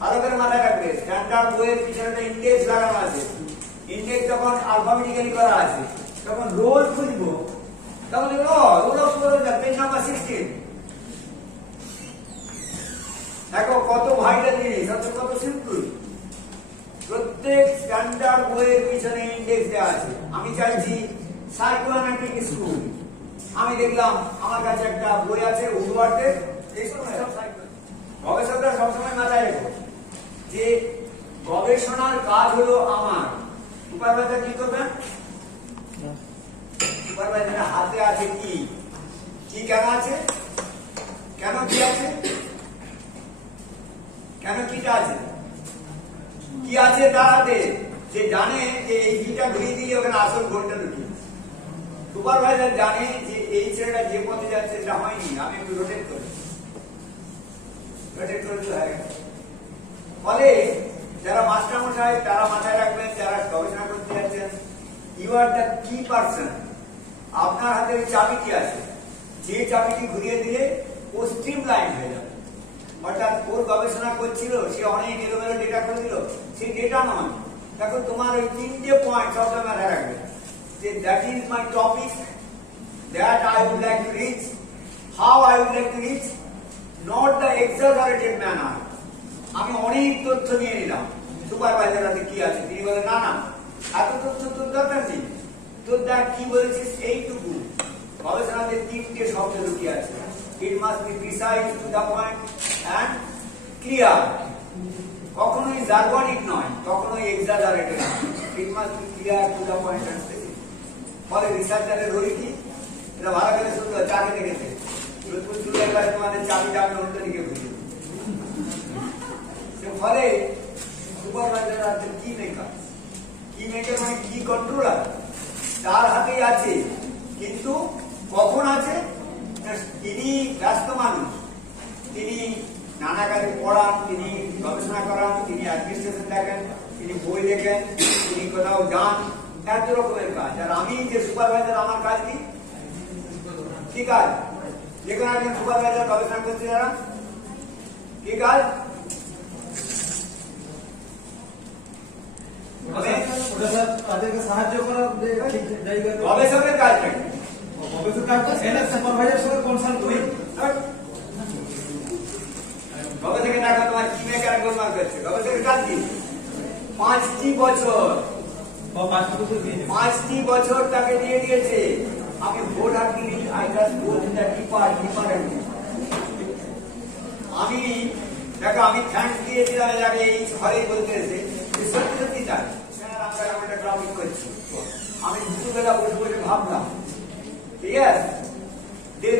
ভালো করে মাথায় রাখবে, স্ট্যান্ডার্ড বইয়ের পিছনে ইন্ডেক্স লাগানো আছে, ইন্ডেক্স যখন আলফাবেটিক্যালি করা আছে তখন রোল খুঁজবো, তখন role of supervisor page number 16। দেখো কত ভাইটাল জিনিস, কত সিম্পল। প্রত্যেক স্ট্যান্ডার্ড বইয়ের পিছনে ইন্ডেক্স দেওয়া আছে। আমি চাইছি সাইকোঅ্যানালিটিক স্কুল, আমি দেখলাম আমার কাছে একটা বই আছে উডওয়ার্ডের, গবেষকরা সবসময় মাথায় রেখো যে গবেষণার কাজ হলো আমার। সুপারভাইজার কি করবেন? সুপারভাইজারের হাতে আছে কি কি কেন আছে, কেন কি আছে, কেন কিটা আছে, কি আছে তার হাতে, যে জানে যে এই কিটা ঘুরিয়ে দিলে ওখানে আসল ঘোরটা ঢুকি। সুপারভাইজার জানে যে এই ছেলেটা যে পথে যাচ্ছে সেটা হয়নি, আমি একটু রোটেট করে হয়ে গেছে। ফলে যারা মাস্টার মশাই তারা মাথায় রাখবেন, যারা গবেষণা করতে যাচ্ছেন, ইউ আর দ্য কি পারসন। আপনার হাতে চাবিটি আছে, যে চাবিটি ঘুরিয়ে দিলে ও স্ট্রিম লাইন হয়ে যাবে। অর্থাৎ ওর গবেষণা করছিল, সে অনেক এলোমেলো ডেটা করে দিল, সেই ডেটা নয়। দেখো তোমার ওই তিনটে পয়েন্ট সবসময় মাথায় রাখবে যে that is my topic, that I would like to reach, how I would like to reach, not the exaggerated manner. আমি অনেক তথ্য নিয়ে নিলাম, সুপারভাইজার হাতে কি আছে, তিনি বলেন না না এত তথ্য তোর দরকার নেই, তোর দেখ কি বলেছিস এইটুকু। গবেষণাতে তিনটে শব্দ লুকিয়ে আছে, it must be precise, to the point and clear. কখনোই জার্গনিক নয়, কখনোই এক্সাজারেটেড নয়, it must be clear, to the point and specific. ফলে রিসার্চারের রোল কি, এটা ভালো করে শুনতে চাকরি দেখেছে তোমাদের চাবিটা আমি অন্যদিকে বুঝি। ফলে সুপারভাইজার আছে কি মেকার, কি মেকার মানে কি কন্ট্রোলার, তার হাতেই আছে। কিন্তু কখন আছে, তিনি ব্যস্ত মানুষ, তিনি নানা কাজে পড়ান, তিনি গবেষণা করান, তিনি অ্যাডমিনিস্ট্রেশন দেখেন, তিনি বই লেখেন, তিনি কোথাও যান, এত রকমের কাজ। আর আমি যে সুপারভাইজার, আমার কাজ কি কাজ? যে কোনো একজন সুপারভাইজার গবেষণা করছে যারা, কি কাজ? সাহায্য করা গবেষকের কাজ নাকি? সুপারভাইজার সঙ্গে কনসাল্ট করি। গবেষকের টাকা তোমার কি মেকার গোলমাল করছে। গবেষকের কাজ কি? 5টি বছর, 5টি বছর তাকে দিয়ে দিয়েছে। আমি ভোট হাঁটি, I just go to the department. আমি দেখো, আমি থ্যাঙ্কস দিয়েছিলাম এর আগে এই ঘরেই বলতে এসে, সত্যি সত্যি তাই আমরা একটা টপিক করছি। আমি দুপুরবেলা বসে বসে ভাবলাম, ঠিক আছে, they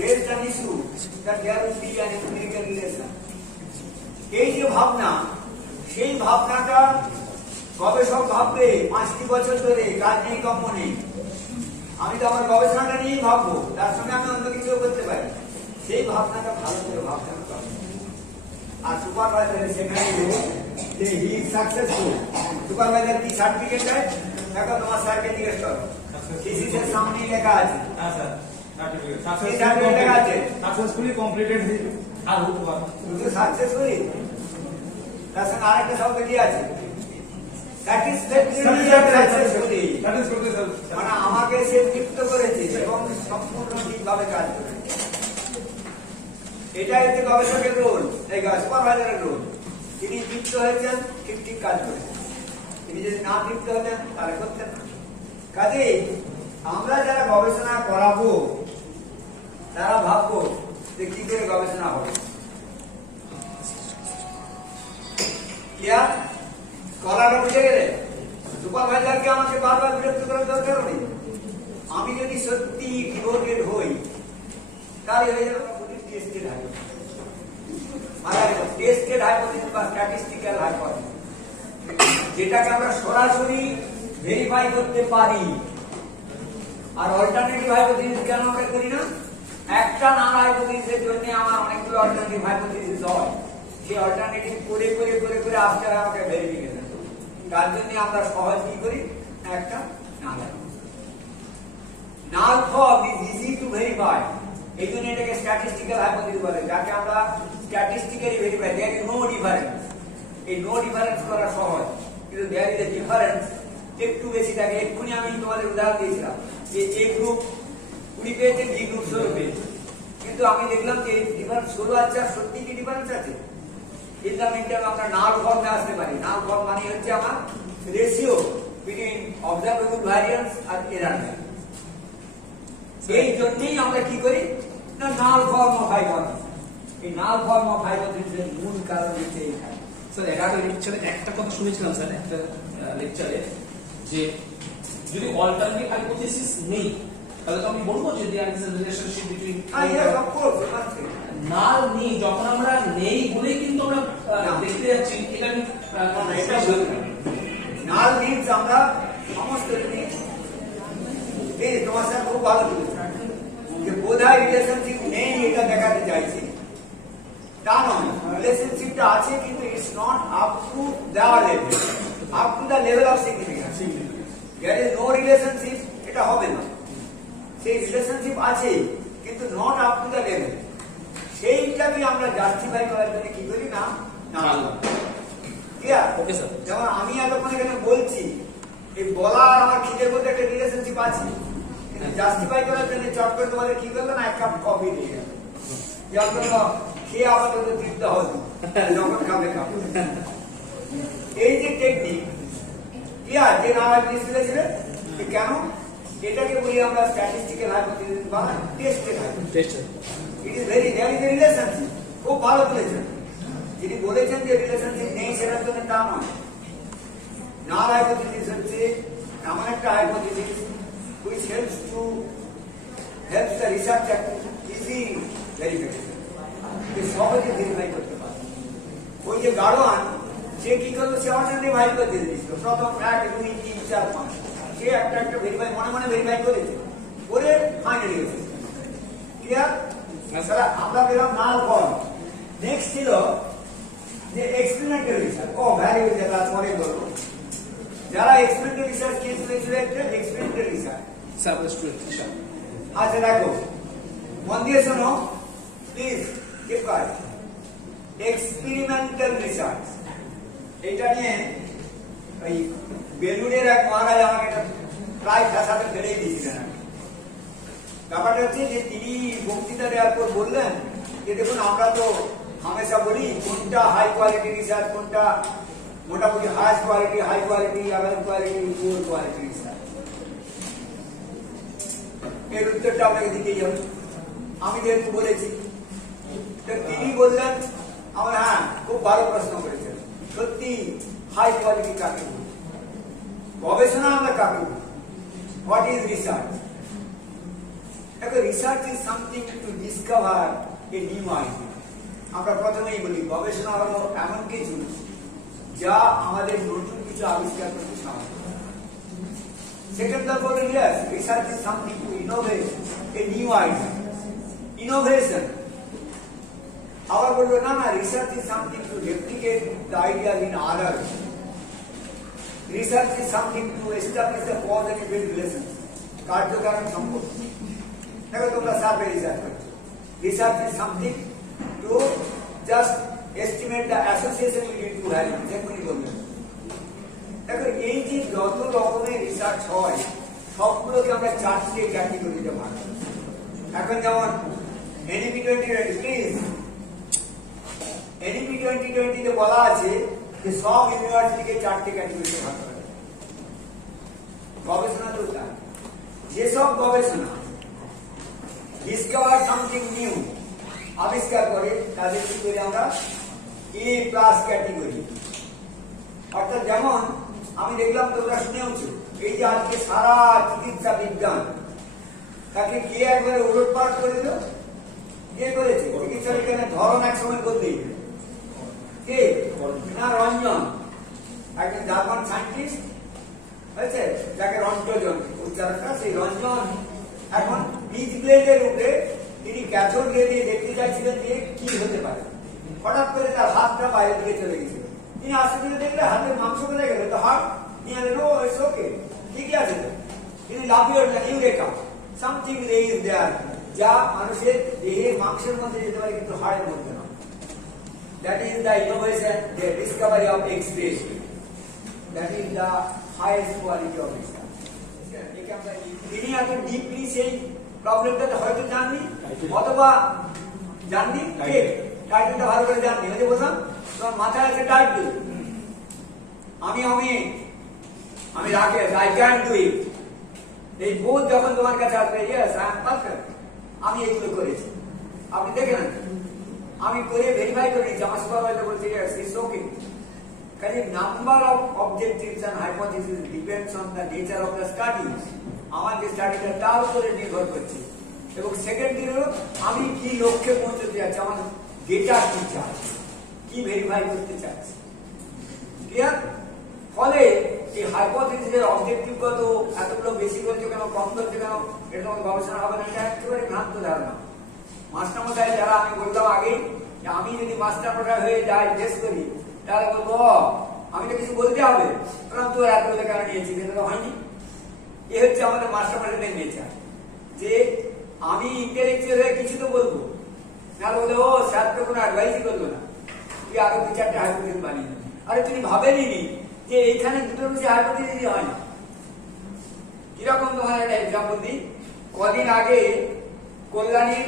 raised an issue that there will be an empirical relation. এই যে ভাবনা, সেই ভাবনাটা গবেষক ভাববে 5টি বছর ধরে, কাজ নেই কম্য নেই। আমি তো আমার গবেষণাটা নিয়েই ভাববো, তার সঙ্গে আমি অন্য কিছু করতে পারি। সেই ভাবনাটা ভালো করে ভাবতে হবে। আর সুপারভাইজার সেখানে যে হি ইজ সাকসেসফুল, সুপারভাইজার কি সার্টিফিকেট দেয়? দেখো তোমার স্যারকে জিজ্ঞেস করো, থিসিসের সামনে লেখা আছে, সাকসেসফুলি কমপ্লিটেড আর শুধু সাকসেসফুলি, তার সঙ্গে আরেকটা শব্দ কি আছে? মানে আমাকে সে তৃপ্ত করেছে এবং সম্পূর্ণ ঠিকভাবে কাজ করেছে। এটা হচ্ছে গবেষকের রোল, সুপারভাইজারের রোল। তিনি তৃপ্ত হয়েছেন, ঠিক ঠিক কাজ করেছেন। তিনি যদি না তৃপ্ত হতেন তাহলে করতেন না। কাজেই আমরা যারা গবেষণা করাবো তারা ভাববো যে কি করে গবেষণা হবে। স্কলাররা বুঝে গেলে সুপারভাইজারকে আমাকে বারবার বিরক্ত করার দরকার নেই। আমি যদি সত্যি ডিভোটেড হই তাহলে হয়ে যাবে টেস্টেড হাইপোথিসিস বা স্ট্যাটিস্টিক্যাল হাইপোথিসিস, যেটাকে আমরা সরাসরি ভেরিফাই করতে পারি। আর অল্টারনেটিভ হাইপোথিসিস কেন আমরা করি না? একটা নাল হাইপোথিসিসের জন্য আমার অনেকগুলো অল্টারনেটিভ হাইপোথিসিস হয়, সেই অল্টারনেটিভ করে করে করে করে আজকে আমাকে ভেরিফিকেশন। তার জন্য আমরা সহজ কি করি, একটা null null form is easy to verify. এই জন্য এটাকে স্ট্যাটিস্টিক্যাল হাইপোথিসিস বলে, যাকে আমরা statistically verify. There is no difference. এই নো ডিফারেন্স করা সহজ, কিন্তু দেয়ার ইজ এ ডিফারেন্স একটু বেশি থাকে। এক্ষুনি আমি তোমাদের উদাহরণ দিয়েছিলাম যে এ গ্রুপ 20 পেয়েছে, বি গ্রুপ 16 পেয়েছে, কিন্তু আমি দেখলাম যে ডিফারেন্স 16 আছে। আর সত্যি কি ডিফারেন্স আছে? ইন দ্য মিন টাইম আমরা নাল ফর্মে আসতে পারি। নাল ফর্ম মানে হচ্ছে আমার রেশিও বিটুইন অবজারভেবল ভ্যারিয়েন্স আর এরার ভ্যালু। এই জন্যই আমরা কি করি না, নাল ফর্ম অফ হাইপোথিসিস। এই নাল ফর্ম অফ হাইপোথিসিসের মূল কারণ হচ্ছে এইখানে। স্যার এর আগে লেকচারে একটা কথা শুনেছিলাম স্যার, একটা লেকচারে, যে যদি অল্টারনেটিভ হাইপোথিসিস নেই তাহলে তো আমি বলবো যে there is a relationship between null নেই, যখন আমরা নেই বলেই কিন্তু আমরা দেখতে যাচ্ছি এটা আমি নাল মিনস আমরা সমস্ত এই তোমার সাথে খুব ভালো বলেছে যে বোধহয় রিলেশনশিপ নেই এটা দেখাতে চাইছি, তা নয়, রিলেশনশিপটা আছে কিন্তু ইটস নট আপ টু দেওয়ার level, up to the level of significance. There is no relationship, এটা হবে না। সেই রিলেশনশিপ আছে কিন্তু not up to the level, সেইটাকে আমরা জাস্টিফাই করার জন্য কি করি না নাল। ক্লিয়ার? Okay sir. যেমন আমি এতক্ষণ এখানে বলছি এই বলা আর আমার খিদের মধ্যে একটা রিলেশনশিপ আছে, কিন্তু জাস্টিফাই করার জন্য চট করে তোমাদের কি করলো না এক কাপ কফি দিয়ে গেল, যার জন্য খেয়ে আবার তোদের তৃপ্ত হতো যখন খাবে খাবে। এই যে টেকনিক, ক্লিয়ার? যে নাম আপনি শুনেছিলেন কেন এটাকে বলি আমরা স্ট্যাটিস্টিক্যাল হাইপোথিসিস বা tested hypothesis. It is very there is a relationship. খুব ভালো বলেছেন, যিনি বলেছেন যে রিলেশনশিপ নেই সেটার জন্য তা নয়। নাল হাইপোথিসিস হচ্ছে এমন একটা hypothesis which helps the research at easy verification, যে সহজে ভেরিফাই করতে পারে। ওই যে গাড়োয়ান সে কি করলো, সে অল্টারনেটিভ হাইপোথিসিস দিয়েছিল প্রথম 1 2 3 4 5, সে একটা একটা ভেরিফাই মনে মনে ভেরিফাই করেছে, করে ফাইনালি গেছে। ক্লিয়ার? তাহলে আমরা পেলাম নাল ফর্ম। নেক্সট ছিল যে এক্সপেরিমেন্টাল রিসার্চ। ও ভ্যালু যেটা পরে বলবো, যারা এক্সপেরিমেন্টাল রিসার্চ কেস হয়েছিল একটা experimental research. Sir student sir, আচ্ছা দেখো মন দিয়ে শোনো please, keep quiet. Experimental research এটা নিয়ে ওই বেলুড়ের এক মহারাজ আমাকে এটা প্রায় ভাষাতে ফেলেই দিয়েছিলেন। ব্যাপারটা হচ্ছে যে তিনি বক্তৃতা দেওয়ার পর বললেন যে দেখুন আমরা তো হামেশা বলি কোনটা হাই কোয়ালিটি রিসার্চ, কোনটা মোটামুটি high quality, average quality, poor quality research. এর উত্তরটা আপনাকে দিতেই হবে, আমি যেহেতু বলেছি। তিনি বললেন আমার হ্যাঁ খুব ভালো প্রশ্ন করেছেন, সত্যি হাই কোয়ালিটি কাকে বলি, গবেষণা আমরা কাকে বলি, হোয়াট ইজ রিসার্চ? দেখো research is something to discover A new idea. আমরা প্রথমেই বলি গবেষণা হলো এমন কিছু যা আমাদের নতুন কিছু আবিষ্কার করতে সাহায্য করে। সেকেন্ড বলে yes, research is something to innovate a new idea, innovation. আবার বলবো না না, research is something to replicate the idea in others. Research is something to establish the cause and effect relation, কার্যকারণ সম্পর্ক। দেখো তোমরা সার্ভে রিসার্চ করছো, research is something to just estimate the association between two values, যেমনি বলবেন। দেখো এই যে যত রকমের রিসার্চ হয় সবগুলোকে আমরা 4টে ক্যাটাগরিতে ভাগ করি। এখন যেমন NEP 2020, প্লিজ NEP 2020 তে বলা আছে যে সব ইউনিভার্সিটিকে 4টে ক্যাটাগরিতে ভাগ করা যায়। গবেষণা তো তাই, যেসব গবেষণা ডিসকভার সামথিং নিউ, আবিষ্কার করে, তাদের কি করি আমরা A+ ক্যাটাগরি। অর্থাৎ যেমন আমি দেখলাম তোমরা শুনেওছো এই যে আজকে সারা চিকিৎসা বিজ্ঞান তাকে কে একবারে উলটপালট করে দিল, কে করেছে? চিকিৎসা বিজ্ঞানের ধরন এক সময় বদলে কে না, রঞ্জন, একজন জার্মান সায়েন্টিস্ট হয়েছে যাকে রঞ্জন উচ্চারণটা, সেই রঞ্জন এখন পিচ ব্লেডের উপরে তিনি ক্যাথোড রে দিয়ে দেখতে চাইছিলেন যে কি হতে পারে। হঠাৎ করে তার হাতটা বাইরের দিকে চলে গেছিল, তিনি আস্তে ধীরে দেখলে হাতের মাংস বেড়ে গেল, তো হার্ট নিয়ে গেলেন, ও ইটস ওকে, ঠিকই আছে। তিনি লাফিয়ে উঠলেন, ইউরেকা, সামথিং ইজ দেয়ার, যা মানুষের দেহের মাংসের মধ্যে যেতে পারে কিন্তু হাড়ের মধ্যে না। That is the innovation, the discovery of X-ray, that is the highest quality of research. তিনি এত ডিপলি সেই প্রবলেমটাতে হয়তো জাননি, অথবা জাননি, টাইটেলটা ভালো করে জাননি। ওই যে বললাম তোমার মাথায় আছে টাইটেল, আমি Rakesh, I can do it. এই বোধ যখন তোমার কাছে আসবে, ইয়েস আই এম পারফেক্ট, আমি এইগুলো করেছি, আপনি দেখে নেন। আমি করে ভেরিফাই করে নিচ্ছি, আমার সুপারভাইজার বলছে ইটস ওকে। কাজে number of objectives and hypothesis depends on the nature of the study. আমার যে স্টাডিটা তার উপরে নির্ভর করছে। এবং সেকেন্ড হলো আমি কি লক্ষ্যে পৌঁছতে যাচ্ছি, আমার ডেটা কি চাই, কি ভেরিফাই করতে চাচ্ছি। ক্লিয়ার? ফলে এই হাইপোথিসিসের অবজেক্টিভ কত, এতগুলো বেশি করছে কেন, কম করছে কেন, এটা তোমার গবেষণা হবে না, এটা একেবারে ভ্রান্ত ধারণা। মাস্টারমশাই যারা আমি বললাম আগেই, আমি যদি মাস্টারমশাই হয়ে যাই দেশ করি, তাহলে বলবো আমি তো কিছু বলতে হবে, কারণ তোর এতগুলো কেন নিয়েছি, এটা তো হয়নি। এ হচ্ছে আমাদের মাস্টারমশাইদের নেচার, যে আমি ইন্টেলেকচুয়াল হয়ে কিছু তো বলবো, না বলে ও স্যার তো কোনো অ্যাডভাইসই করলো না, তুই আরো 2-4টা হাইপোথিসিস বানিয়ে নেবে। আরে তুমি ভাবেনি যে এইখানে দুটোর বেশি হাইপোথিসিস হয় না। কিরকম তোমার একটা এক্সাম্পল দিই। কদিন আগে কল্যাণীর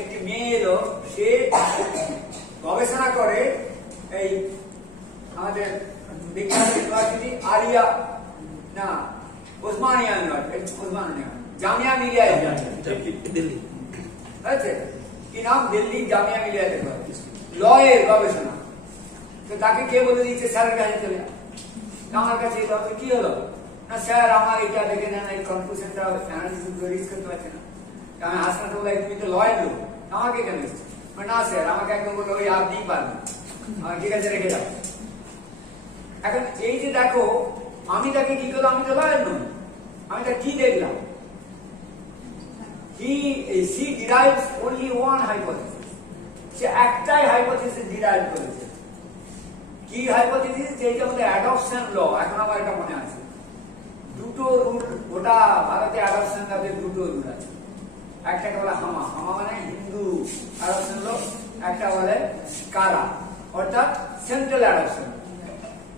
একটি মেয়ে এলো, সে গবেষণা করে এই আমাদের বিজ্ঞান ইউনিভার্সিটি আলিয়া না ওসমানিয়া ইউনিভার্সিটি, ওসমানিয়া জামিয়া মিলিয়া দিল্লি, আছে কি নাম, দিল্লি জামিয়া মিলিয়া ল এর গবেষণা। তো তাকে কে বলে দিয়েছে স্যারের কাছে চলে আমার কাছে এলো। কি হলো না স্যার আমার এটা দেখে নেন, এই কনফিউশনটা অ্যানালিসিস রিস্ক করতে পারছে না। আমি হাসপাতাল বলে তুমি তো লয়ের লোক, আমাকে কেন এসছে? না স্যার আমাকে একদম বললো ওই আপনিই পারবেন, আমার ঠিক আছে রেখে যাও। এখন এই যে দেখো আমি তাকে কি করলাম, আমি তো লয়ের নই, আমি তা কি দেখলাম, she derives only one hypothesis, সে একটাই হাইপোথিসিস ডিরাইভ করেছে। কি হাইপোথিসিস? যে এইটা আমাদের অ্যাডপশন ল, এখন আমার এটা মনে আছে, দুটো রুল, গোটা ভারতে অ্যাডপশন লতে দুটো রুল আছে। একটাকে বলে হামা, হামা মানে হিন্দু অ্যাডপশন ল, একটা বলে কারা অর্থাৎ সেন্ট্রাল অ্যাডপশন।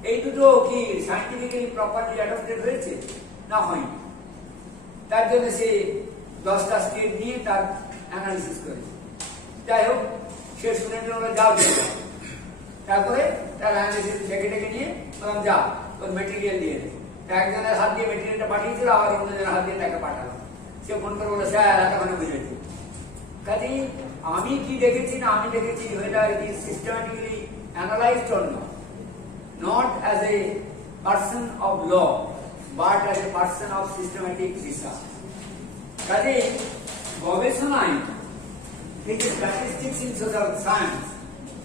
এই দুটো কি সায়েন্টিফিক্যালি প্রপারলি অ্যাডপ্টেড হয়েছে না হয়নি? তার জন্য সে 10টা স্টেট নিয়ে তার অ্যানালিসিস করেছে। যাই হোক, সে স্টুডেন্টের যাও দিয়ে, তারপরে তার অ্যানালিসিস ডেকে ডেকে নিয়ে বললাম যা ওর মেটেরিয়াল দিয়ে দেয়। একজনের হাত দিয়ে মেটেরিয়ালটা পাঠিয়েছিল, আবার অন্যজনের হাত দিয়ে তাকে পাঠালো। সে ফোন করে বলে স্যার এতক্ষণে বুঝেছি। কাজেই আমি কি দেখেছি না আমি দেখেছি এটা is systematically analysed or not as a person of law but as a person of systematic research. কাজেই গবেষণায় এই যে স্ট্যাটিস্টিক্স ইন সোশ্যাল সায়েন্স,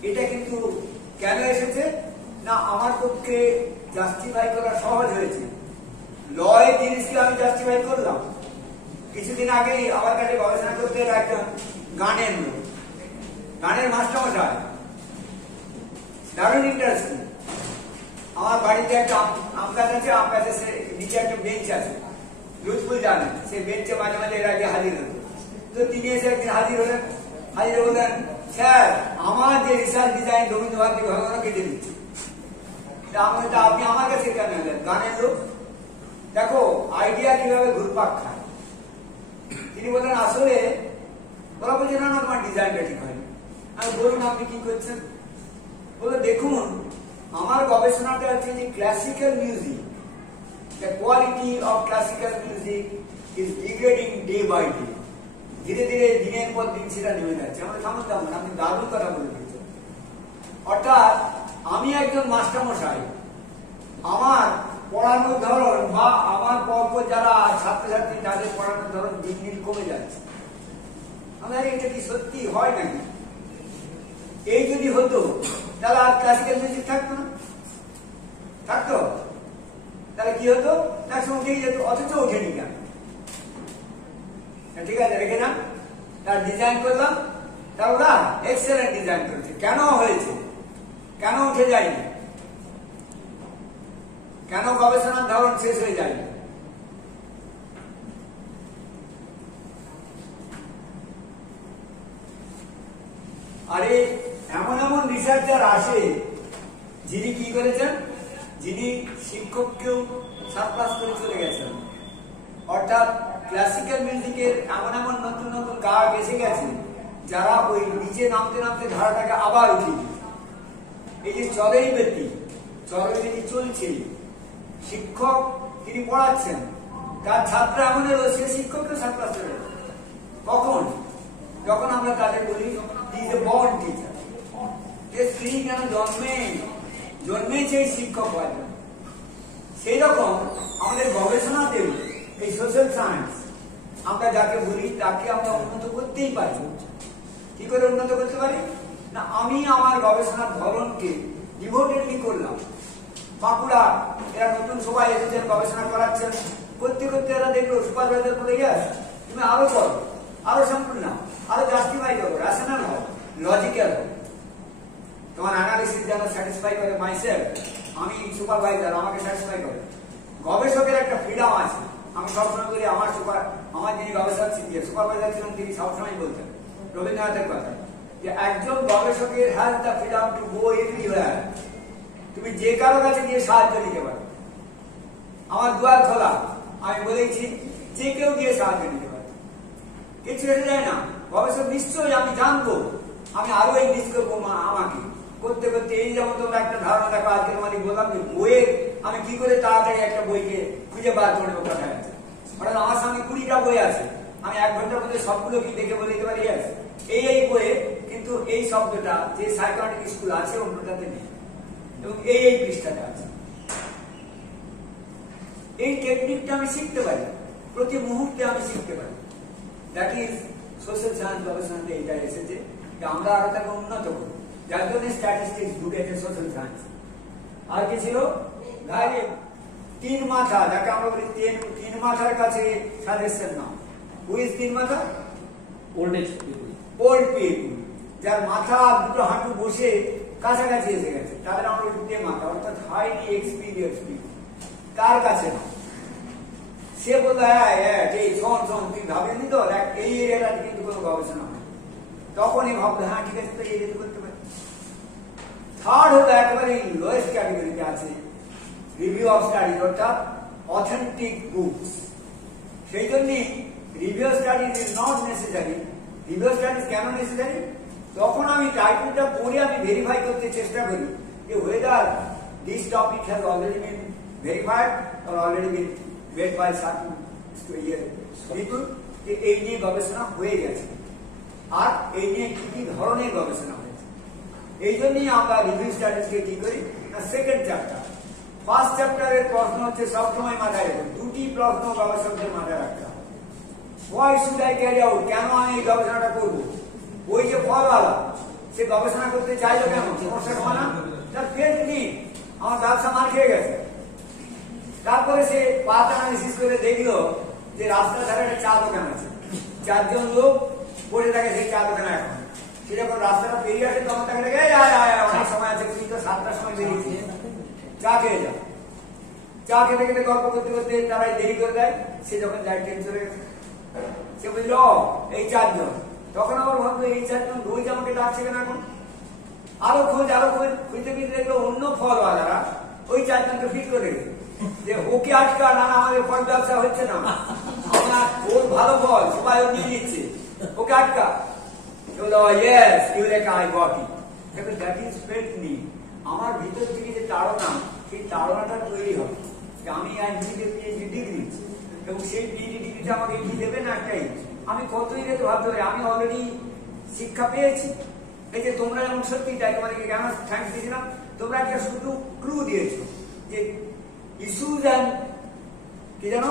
এটা কিন্তু কেন এসেছে না আমার পক্ষে জাস্টিফাই করা সহজ হয়েছে। ল এর জিনিসকে আমি জাস্টিফাই করলাম। কিছুদিন আগে আমার কাছে গবেষণা করতে একজন গানের লোক, গানের মাস্টারমশাই, দারুণ ইন্টারেস্টিং। আমার বাড়িতে একটা আম গাছ আছে, আম গাছের নিচে একটা বেঞ্চ আছে, লুৎফুল জানেন, সেই বেঞ্চে মাঝে মাঝে এর আগে হাজির হতো। তো তিনি এসে একদিন হাজির হলেন, হাজির বললেন স্যার আমার যে রিসার্চ ডিজাইন রবীন্দ্রভারতী ঘন কেটে দিচ্ছে। আপনি আমার কাছে কেন এলেন? গানের লোক, দেখো আইডিয়া কিভাবে ঘুরপাক খায়। তিনি বললেন আসলে ওরা বলছে না না তোমার ডিজাইনটা ঠিক হয়নি। আমি বলুন আপনি কি করছেন? বলে দেখুন আমার গবেষণাটা হচ্ছে যে classical music, the quality of classical music is degrading day by day. ধীরে ধীরে দিনের পর দিন সেটা নেমে যাচ্ছে। আমরা থামতাম না, আপনি দারুণ কথা বলে দিচ্ছেন। অর্থাৎ আমি একজন মাস্টারমশাই, আমার পড়ানোর ধরন বা আমার পরপর যারা ছাত্রছাত্রী তাদের পড়ানোর ধরন দিন দিন কমে যাচ্ছে। আমরা এটা কি সত্যি হয় নাকি? এই যদি হতো তাহলে আর ক্লাসিক্যাল মিউজিক থাকতো না, থাকতো? তাহলে কি হতো? একসময় উঠেই যেত, অথচ ওঠেনি কেন? ঠিক আছে রেখে যান, তার ডিজাইন করলাম, তা ওরা এক্সেলেন্ট ডিজাইন করেছে। কেন হয়েছে? কেন উঠে যায়নি? কেন গবেষণার ধরন শেষ হয়ে যায়নি? আরে এমন এমন রিসার্চার আসে যিনি কি করেছেন, যিনি শিক্ষককেও সারপ্লাস করে চলে গেছেন। অর্থাৎ ক্লাসিক্যাল মিউজিকের এমন এমন নতুন নতুন গায়ক এসে গেছে যারা ওই নিচে নামতে নামতে ধারাটাকে আবার উঠিয়ে দিয়েছে। এই যে চরৈবেতি চলছে, শিক্ষক তিনি পড়াচ্ছেন, তার ছাত্র এমন এলো সে শিক্ষককে সারপ্লাস করে। কখন? যখন আমরা তাদের বলি ইজ এ বর্ন টিচার। যে স্ত্রী কেন জন্মেছে এই শিক্ষক হওয়ার জন্য। সেই রকম আমাদের গবেষণাতেও এই সোশ্যাল সায়েন্স আমরা যাকে বলি তাকে আমরা উন্নত করতেই পারি। কি করে উন্নত করতে পারি না, আমি আমার গবেষণার ধরনকে ডিভোটেডলি করলাম। বাঁকুড়া এরা নতুন সবাই এসেছেন, গবেষণা করাচ্ছেন, করতে করতে এরা দেখলো সুপারভাইজার বলে গেছে তুমি আরো করো, আরো সম্পূর্ণ, আরো জাস্টিফাই করো, রেশনাল হও, লজিক্যাল হও, তোমার অ্যানালিসিস যেন স্যাটিসফাই করে মাইসেলফ, আমি সুপারভাইজার আমাকে স্যাটিসফাই করে। গবেষকের একটা ফ্রিডম আছে। আমি সবসময় বলি আমার যিনি গবেষক ছিলেন, সুপারভাইজার ছিলেন, তিনি সবসময় বলতেন রবীন্দ্রনাথের কথা যে একজন গবেষকের has the freedom to go everywhere. তুমি যে কারো কাছে গিয়ে সাহায্য নিতে পারো, আমার দুয়ার খোলা, আমি বলেছি যে কেউ গিয়ে সাহায্য নিতে পারে, কিছু এসে যায় না। গবেষক নিশ্চয়ই আমি জানবো, আমি আরো ইংলিশ করবো আমাকে করতে করতে। এই যেমন তোমরা একটা ধারণা দেখো, আজকে তোমাদের বললাম যে বইয়ের আমি কি করে তাড়াতাড়ি একটা বইকে খুঁজে বার করবো কোথায় আছে। অর্থাৎ আমার সামনে 20টা বই আছে, আমি 1 ঘন্টার মধ্যে সবগুলো কি দেখে বলে দিতে পারি এই বইয়ে, কিন্তু এই শব্দটা যে সাইকোলজি স্কুল আছে অন্যটাতে নেই, এবং এই পৃষ্ঠাটা আছে। এই টেকনিকটা আমি শিখতে পারি, প্রতি মুহূর্তে আমি শিখতে পারি। দ্যাট ইজ সোশ্যাল সায়েন্স গবেষণাতে এটা এসেছে যে আমরা আরো তাকে উন্নত করি, যার জন্য স্ট্যাটিস্টিক্স ঢুকেছে সোশ্যাল সায়েন্স। আর কি ছিল, তিন মাথা, যাকে আমরা বলি তিন মাথার কাছে সাজেশন নাও। হু ইজ তিন মাথা? Old age people, old people, যার মাথা দুটো হাঁটু বসে কাছাকাছি এসে গেছে, তাদের আমরা বলি মাথা, অর্থাৎ হাইলি এক্সপিরিয়েন্স পিপল। কার কাছে না, সে বলতো হ্যাঁ শোন তুই ভাবিনি তো এই এরিয়াটা কিন্তু কোনো গবেষণা হয়, তখনই ভাবতো হ্যাঁ ঠিক আছে, তো এই এরিয়া করতে পারি। থার্ড হলো একেবারে লোয়েস্ট ক্যাটাগরিতে আছে রিভিউ অফ স্টাডিজ, অর্থাৎ অথেন্টিক বুকস। সেই জন্য review studies is not necessary. Review studies কেন নেসেসারি? তখন আমি টাইটেলটা পড়ে আমি ভেরিফাই করতে চেষ্টা করি যে whether this topic has already been verified or already been read by certain people, যে এই নিয়ে গবেষণা হয়ে গেছে আর এই নিয়ে কি কি ধরনের গবেষণা হয়েছে। এই জন্যই আমরা রিভিউ স্টাডিজকে কি করি না, সেকেন্ড চ্যাপ্টার, ফার্স্ট চ্যাপ্টারের প্রশ্ন হচ্ছে সবসময় মাথায় রাখবেন, দুটি প্রশ্ন গবেষকদের মাথায় রাখতে হবে। Why should I carry out? কেন আমি এই গবেষণাটা করবো? ওই যে ফলওয়ালা, সে গবেষণা করতে চাইলো কেন? সমস্যা সমাধান, তার ফেল্ড নিড, আমার ব্যবসা মার খেয়ে গেছে। তারপরে সে পাথ অ্যানালিসিস করে দেখলো যে রাস্তার ধারে একটা চা দোকান আছে, 4 জন লোক বসে থাকে সেই চা দোকানে। এখন সে যখন রাস্তাটা পেরিয়ে আসে তখন তাকে দেখে অনেক সময় আছে, তুমি তো 7টার সময় বেরিয়েছি, চা খেয়ে যাও। চা খেতে খেতে গল্প করতে করতে তারাই দেরি করে দেয়। সে যখন যায় ট্রেন চলে গেছে, সে বুঝল এই 4 জন। তখন আবার ভাবলো এই 4 জন রোজ আমাকে ডাকছে কেন? এখন আরো খুঁজতে খুঁজতে দেখলো অন্য ফলওয়ালারা ওই 4 জনকে ফিট করে রেখেছে যে ওকে আটকা, না আমাদের ফল ব্যবসা হচ্ছে না, আমার ওর ভালো ফল সবাই ও নিয়ে নিচ্ছে, ওকে আটকা। Yes eureka, I got it. That is felt need. আমার ভিতর থেকে যে তাড়না, সেই তাড়নাটা তৈরি হবে যে আমি আইনজীবীতে পিএইচডি ডিগ্রি, এবং সেই পিএইচডি ডিগ্রিটা আমাকে কি দেবে না একটাই, আমি কতই যেতে ভাবতে পারি আমি অলরেডি শিক্ষা পেয়েছি। এই যে তোমরা যেমন সত্যি তাই তোমাদেরকে কেন থ্যাঙ্কস দিয়েছিলাম, তোমরা একটা শুধু ক্লু দিয়েছো যে ইস্যুজ অ্যান্ড কি জানো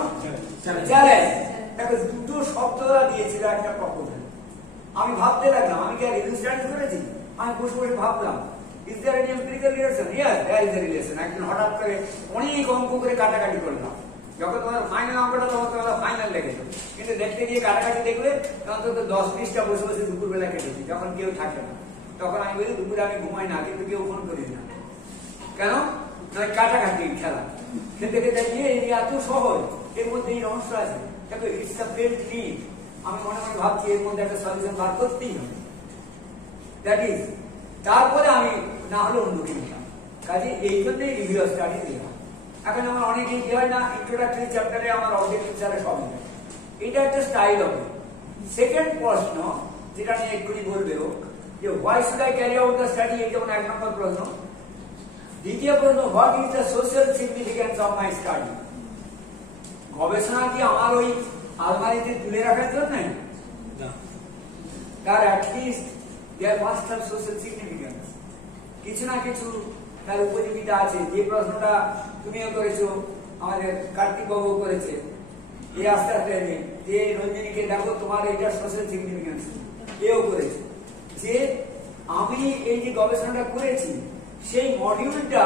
চ্যালেঞ্জ, দেখো দুটো শব্দ দিয়েছিল একটা প্রপোজাল। আমি ভাবতে লাগলাম, আমি কি আর রিভিউ স্টাডি করেছি? আমি বসে বসে ভাবলাম is there any empirical relation? Yes there is a relation. একদিন হঠাৎ করে অনেক অঙ্ক করে কাটাকাটি করলাম, যখন তোমার ফাইনাল অঙ্কটা তখন তোমরা ফাইনাল লেগেছো, কিন্তু দেখতে গিয়ে কাটাকাটি দেখবে তখন তো 10-20টা বসে বসে দুপুরবেলা কেটেছি, যখন কেউ থাকে না। তখন আমি বলি দুপুরে আমি ঘুমাই না, কিন্তু কেউ ফোন করিস না কেন? কাটাকাটি খেলা খেতে খেতে গিয়ে এত সহজ, এর মধ্যে এই রহস্য আছে। দেখো ইটস আ ফেল্ট নিড। আমি মনে মনে ভাবছি এর মধ্যে একটা সলিউশন বার করতেই হবে। দ্যাট ইজ, তারপরে আমি না হলে অন্য কিনলাম। কাজে এই জন্যই রিভিউ স্টাডি দিলাম। এখন আমার অনেকেই কি হয় না, ইন্ট্রোডাক্টরি চ্যাপ্টারে আমার অবজেক্টিভ ছাড়া সবই হয়, এটা একটা স্টাইল হবে। সেকেন্ড প্রশ্ন যেটা নিয়ে এক্ষুনি বলবেও যে why should I carry out the study, এই যেমন 1 নম্বর প্রশ্ন। দ্বিতীয় প্রশ্ন, what is the social significance of my study? গবেষণা কি আমার ওই আলমারিতে তুলে রাখার জন্য? তার at least there must have social significance. কিছু না কিছু তার উপযোগিতা আছে। যে প্রশ্নটা তুমিও করেছো, আমাদের কার্তিক বাবু করেছে, এই আস্তে আস্তে যে রঞ্জনীকে দেখো তোমার এটা সোশ্যাল সিগনিফিকেন্স, এও করেছে। যে আমি এই যে গবেষণাটা করেছি সেই মডিউলটা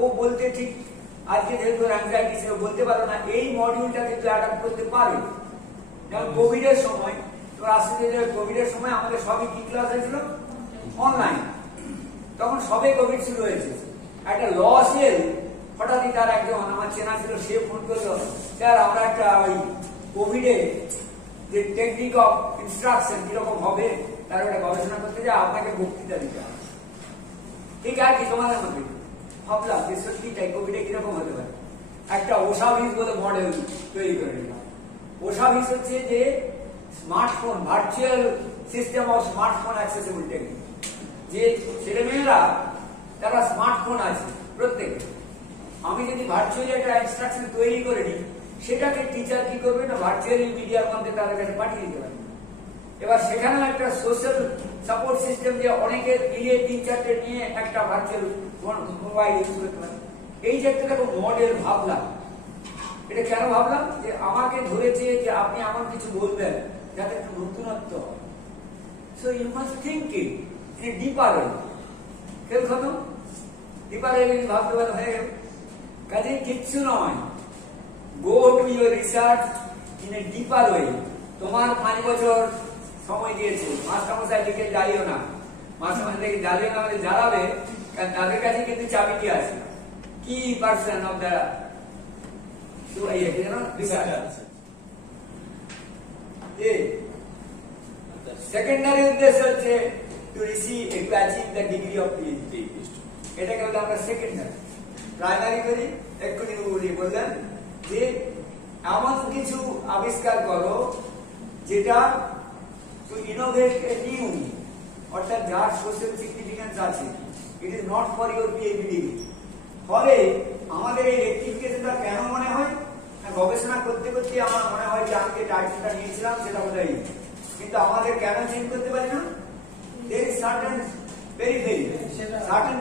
ও বলতে ঠিক আজকে যেহেতু অ্যাংজাইটি ছিল বলতে পারো না, এই মডিউলটা কিন্তু অ্যাডাপ্ট করতে পারে। যেমন কোভিড এর সময়, তো আসলে কোভিড এর সময় আমাদের সবই কি ক্লাস হয়েছিল? অনলাইন। তখন সবে কোভিড শুরু হয়েছে। একটা ল সেল হঠাৎই তার একজন আমার চেনা ছিল, সে ফোন করলো, স্যার আমরা একটা ওই কোভিডে যে টেকনিক অফ ইনস্ট্রাকশন কিরকম হবে তার একটা গবেষণা করতে যায়, আপনাকে বক্তৃতা দিতে হবে। ঠিক আছে, তোমাদের মধ্যে ভাবলাম যে সত্যি তাই কোভিডে কিরকম হতে পারে। একটা ওসাভিস বলে মডেল তৈরি করে নিলাম। ওসাভিস হচ্ছে যে smartphone, virtual system of smartphone accessible technique. যে ছেলেমেয়েরা তারা স্মার্টফোন আছে প্রত্যেকে, আমি যদি ভার্চুয়ালি একটা ইনস্ট্রাকশন তৈরি করে নিই, সেটাকে টিচার কি করবে না ভার্চুয়ালি মিডিয়ার মধ্যে তাদের কাছে পাঠিয়ে দিতে পারবে। এবার সেখানে একটা সোশ্যাল সাপোর্ট সিস্টেম দিয়ে অনেকে মিলিয়ে 3-4টে নিয়ে একটা ভার্চুয়াল মোবাইল ইউজ করতে পারে। এই যে একটা দেখো মডেল ভাবলাম, এটা কেন ভাবলাম? যে আমাকে ধরেছে যে আপনি আমার কিছু বলবেন যাতে একটু নতুনত্ব হয়। So you must think it in a deeper way. খেল খতম, ডিপার ওয়ে ভাবতে পারে হয়ে গেল। কাজে কিচ্ছু নয়, go to your research in a deeper way. তোমার 5 বছর সময় দিয়েছে, মাস্টারমশাই লিখে জ্বালিও না, মাস্টারমশাই লিখে জ্বালিও না মানে জ্বালাবে, কারণ তাদের কাছে কিন্তু চাবিটি আছে। কি পার্সন অফ দ্য সেকেন্ডারি উদ্দেশ্য হচ্ছে to receive to achieve the degree of PhD. এটাকে বলে আমরা সেকেন্ডারি। প্রাইমারি করি, এক্ষুনি বললেন যে এমন কিছু আবিষ্কার করো যেটা টু ইনোভেট এ নিউ, অর্থাৎ যার সোশ্যাল সিগনিফিকেন্স আছে। It is not for your PhD degree. ফলে আমাদের এই রেক্টিফিকেশনটা কেন মনে হয়? গবেষণা করতে করতে আমার মনে হয় যে আমি যে টাইটেলটা নিয়েছিলাম সেটা বোধহয়, কিন্তু আমাদের কেন চেঞ্জ করতে পারি না? there is certain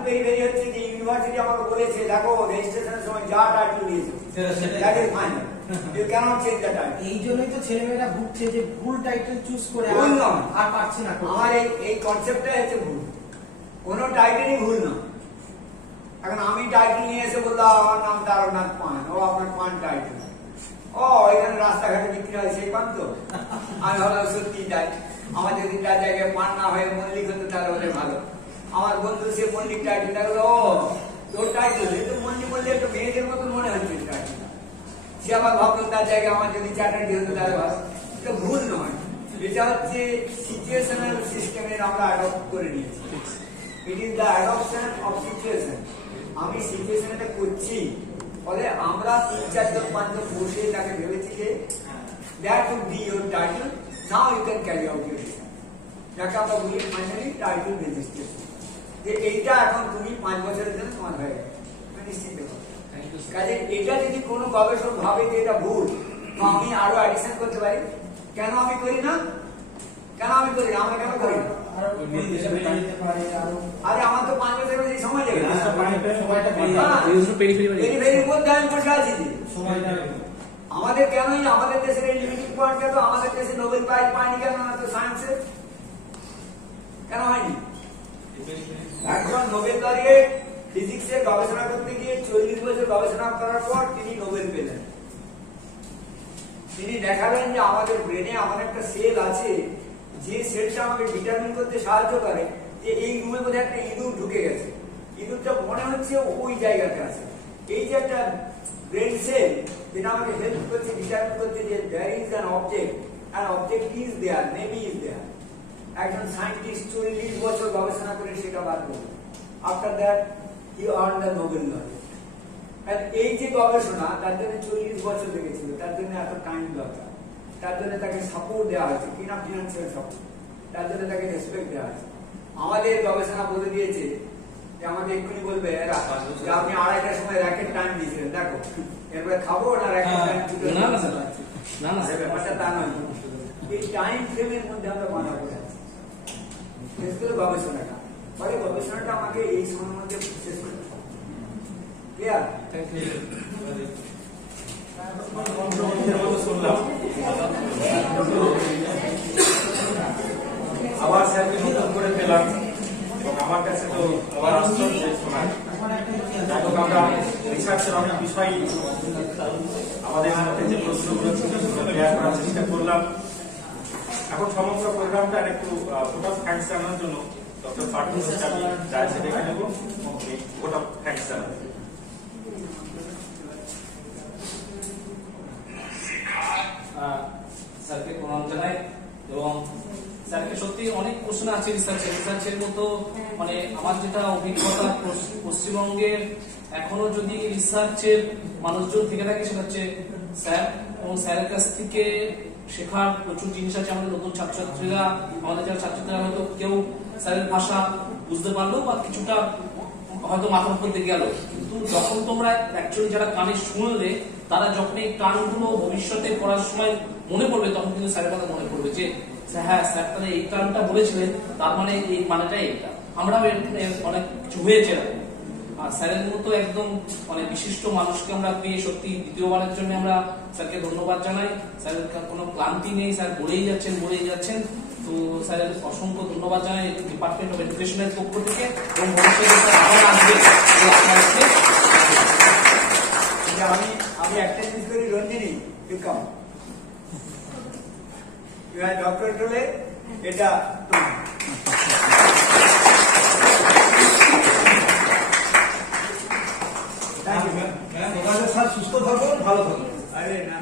periphery হচ্ছে যে ইউনিভার্সিটি আমাকে বলেছে দেখো রেজিস্ট্রেশনের সময় যা টাইটেল দিয়েছে that is fine, you cannot change the title। এই জন্যই তো ছেলেমেয়েরা ভুগছে যে ভুল টাইটেল চুজ করে ভুল নয়, আর পারছে না। আমার এই কনসেপ্টটা হচ্ছে ভুল, কোনো টাইটেলই ভুল না। এখন আমি টাইটেল নিয়ে এসে বললাম আমার নাম তারকনাথ পান, ও আপনার পান টাইটেল, ও এখানে রাস্তাঘাটে বিক্রি হয় সেই পান তো। আমি ভাবলাম সত্যি তাই, আমার যদি তার জায়গায় পান না হয়ে মল্লিক হতো তাহলে হলে ভালো। আমার বন্ধু সে মল্লিক টাইটেল, তাহলে ও তোর টাইটেল তো মল্লিক বললে একটু মেয়েদের মতন মনে হচ্ছে টাইটেল। সে আবার ভাবলো তার জায়গায় আমার যদি চ্যাটার্জি হতো তাহলে ভালো। এটা ভুল নয়, এটা হচ্ছে সিচুয়েশনাল সিস্টেমের আমরা অ্যাডপ্ট করে নিয়েছি। It is the adoption of situation. আমি সিচুয়েশনটা করছি, ফলে আমরা 3-4 জন 5 জন বসে তাকে ভেবেছি যে that would be your title, now you can carry out your research. যাকে আমরা বলি ফাইনালি টাইটেল রেজিস্ট্রেশন, যে এইটা এখন তুমি 5 বছরের জন্য তোমার হয়ে গেছে নিশ্চিত। কাজে এটা যদি কোনো গবেষক ভাবে যে এটা ভুল, তো আমি আরো অ্যাডিশন করতে পারি। কেন আমি করি না? আমরা কেন করি না? আরে আমার তো 5 বছরের বেশি সময় যাবে, আমাদের কেনই আমাদের দেশের এই লিমিটিং পয়েন্ট কেন? আমাদের দেশে নোবেল প্রাইজ পায়নি কেন? তো সায়েন্সে কেন হয়নি? একজন নোবেল লরিয়েট ফিজিক্সে গবেষণা করতে গিয়ে 40 বছর গবেষণা করার পর তিনি নোবেল পেলেন। তিনি দেখালেন যে আমাদের ব্রেনে এমন একটা সেল আছে যে সেলটা আমাকে ডিটারমিন করতে সাহায্য করে যে এই রুমের মধ্যে একটা ইঁদুর ঢুকে গেছে, ইঁদুরটা মনে হচ্ছে ওই জায়গাতে আছে। এই যে একটা ব্রেন সেল যেটা আমাকে হেল্প করছে ডিটারমিন করতে যে there is an object is there, maybe is there। একজন সায়েন্টিস্ট 40 বছর গবেষণা করে সেটা বার করলেন। After that he earn the Nobel laureate. এই যে গবেষণা তার জন্য 40 বছর লেগেছিল, তার জন্য এত টাইম দরকার, তার জন্য তাকে সাপোর্ট দেওয়া হয়েছে, কিনা ফিনান্সিয়াল সাপোর্ট, তার জন্য তাকে রেসপেক্ট দেওয়া হয়েছে। আমাদের গবেষণা বলে দিয়েছে যে আমাদের এক্ষুনি বলবে এরা যে আপনি 2:30টার সময় র্যাকেট টাইম দিয়েছিলেন, দেখো এরপরে খাবো না র্যাকেট টাইম না ব্যাপারটা তা নয়। এই টাইম ফ্রেমের মধ্যে আমরা বাধা পড়ে আছি। শেষ করে গবেষণাটা, পরে গবেষণাটা আমাকে এই সময়ের মধ্যে শেষ করতে হবে। ক্লিয়ার? Thank you. আবার স্যারকে নতুন করে পেলাম এবং আমার কাছে তো আবার আশ্চর্য শোনায়। যাই হোক, আমরা রিসার্চের অনেক বিষয় আমাদের মধ্যে যে প্রশ্নগুলো ছিল সেগুলো ক্লিয়ার করার চেষ্টা করলাম। এখন সমগ্র প্রোগ্রামটার একটু ভোট অফ থ্যাঙ্কস জানানোর জন্য ডক্টর ফারুক আমি ডায়াসে ডেকে নেব ভোট অফ থ্যাঙ্কস জানাবো। স্যারকে প্রণাম জানাই এবং স্যারকে সত্যি অনেক প্রশ্ন আছে রিসার্চের মতো মানে আমার যেটা অভিজ্ঞতা পশ্চিমবঙ্গের এখনো যদি রিসার্চের মানুষজন থেকে থাকে সেটা হচ্ছে স্যার, এবং স্যারের কাছ থেকে শেখার প্রচুর জিনিস আছে। আমাদের নতুন ছাত্রছাত্রীরা, আমাদের যারা ছাত্রছাত্রীরা হয়তো কেউ স্যারের ভাষা বুঝতে পারলো বা কিছুটা হয়তো মাথার উপর দিয়ে গেল, কিন্তু যখন তোমরা অ্যাকচুয়ালি যারা কানে শুনলে তারা যখন এই গানগুলো ভবিষ্যতে পড়ার সময় মনে পড়বে তখন কিন্তু স্যারের কথা মনে পড়বে যে হ্যাঁ স্যার তাহলে এই গানটা বলেছিলেন, তার মানে এই মানেটাই এটা। আমরাও অনেক কিছু হয়েছে এরকম। আর স্যারের মতো একদম মানে বিশিষ্ট মানুষকে আমরা পেয়ে সত্যি দ্বিতীয়বারের জন্য আমরা স্যারকে ধন্যবাদ জানাই। স্যারের কোনো ক্লান্তি নেই, স্যার বলেই যাচ্ছেন। তো স্যারের অসংখ্য ধন্যবাদ জানাই ডিপার্টমেন্ট অফ এডুকেশনের পক্ষ থেকে, এবং ভবিষ্যতে আবার আসবে আমি একটা জিনিস করি, রঞ্জিনী বিক্রম ডক্টরেট হলে এটা স্যার সুস্থ থাকুন, ভালো থাকুন। আরে না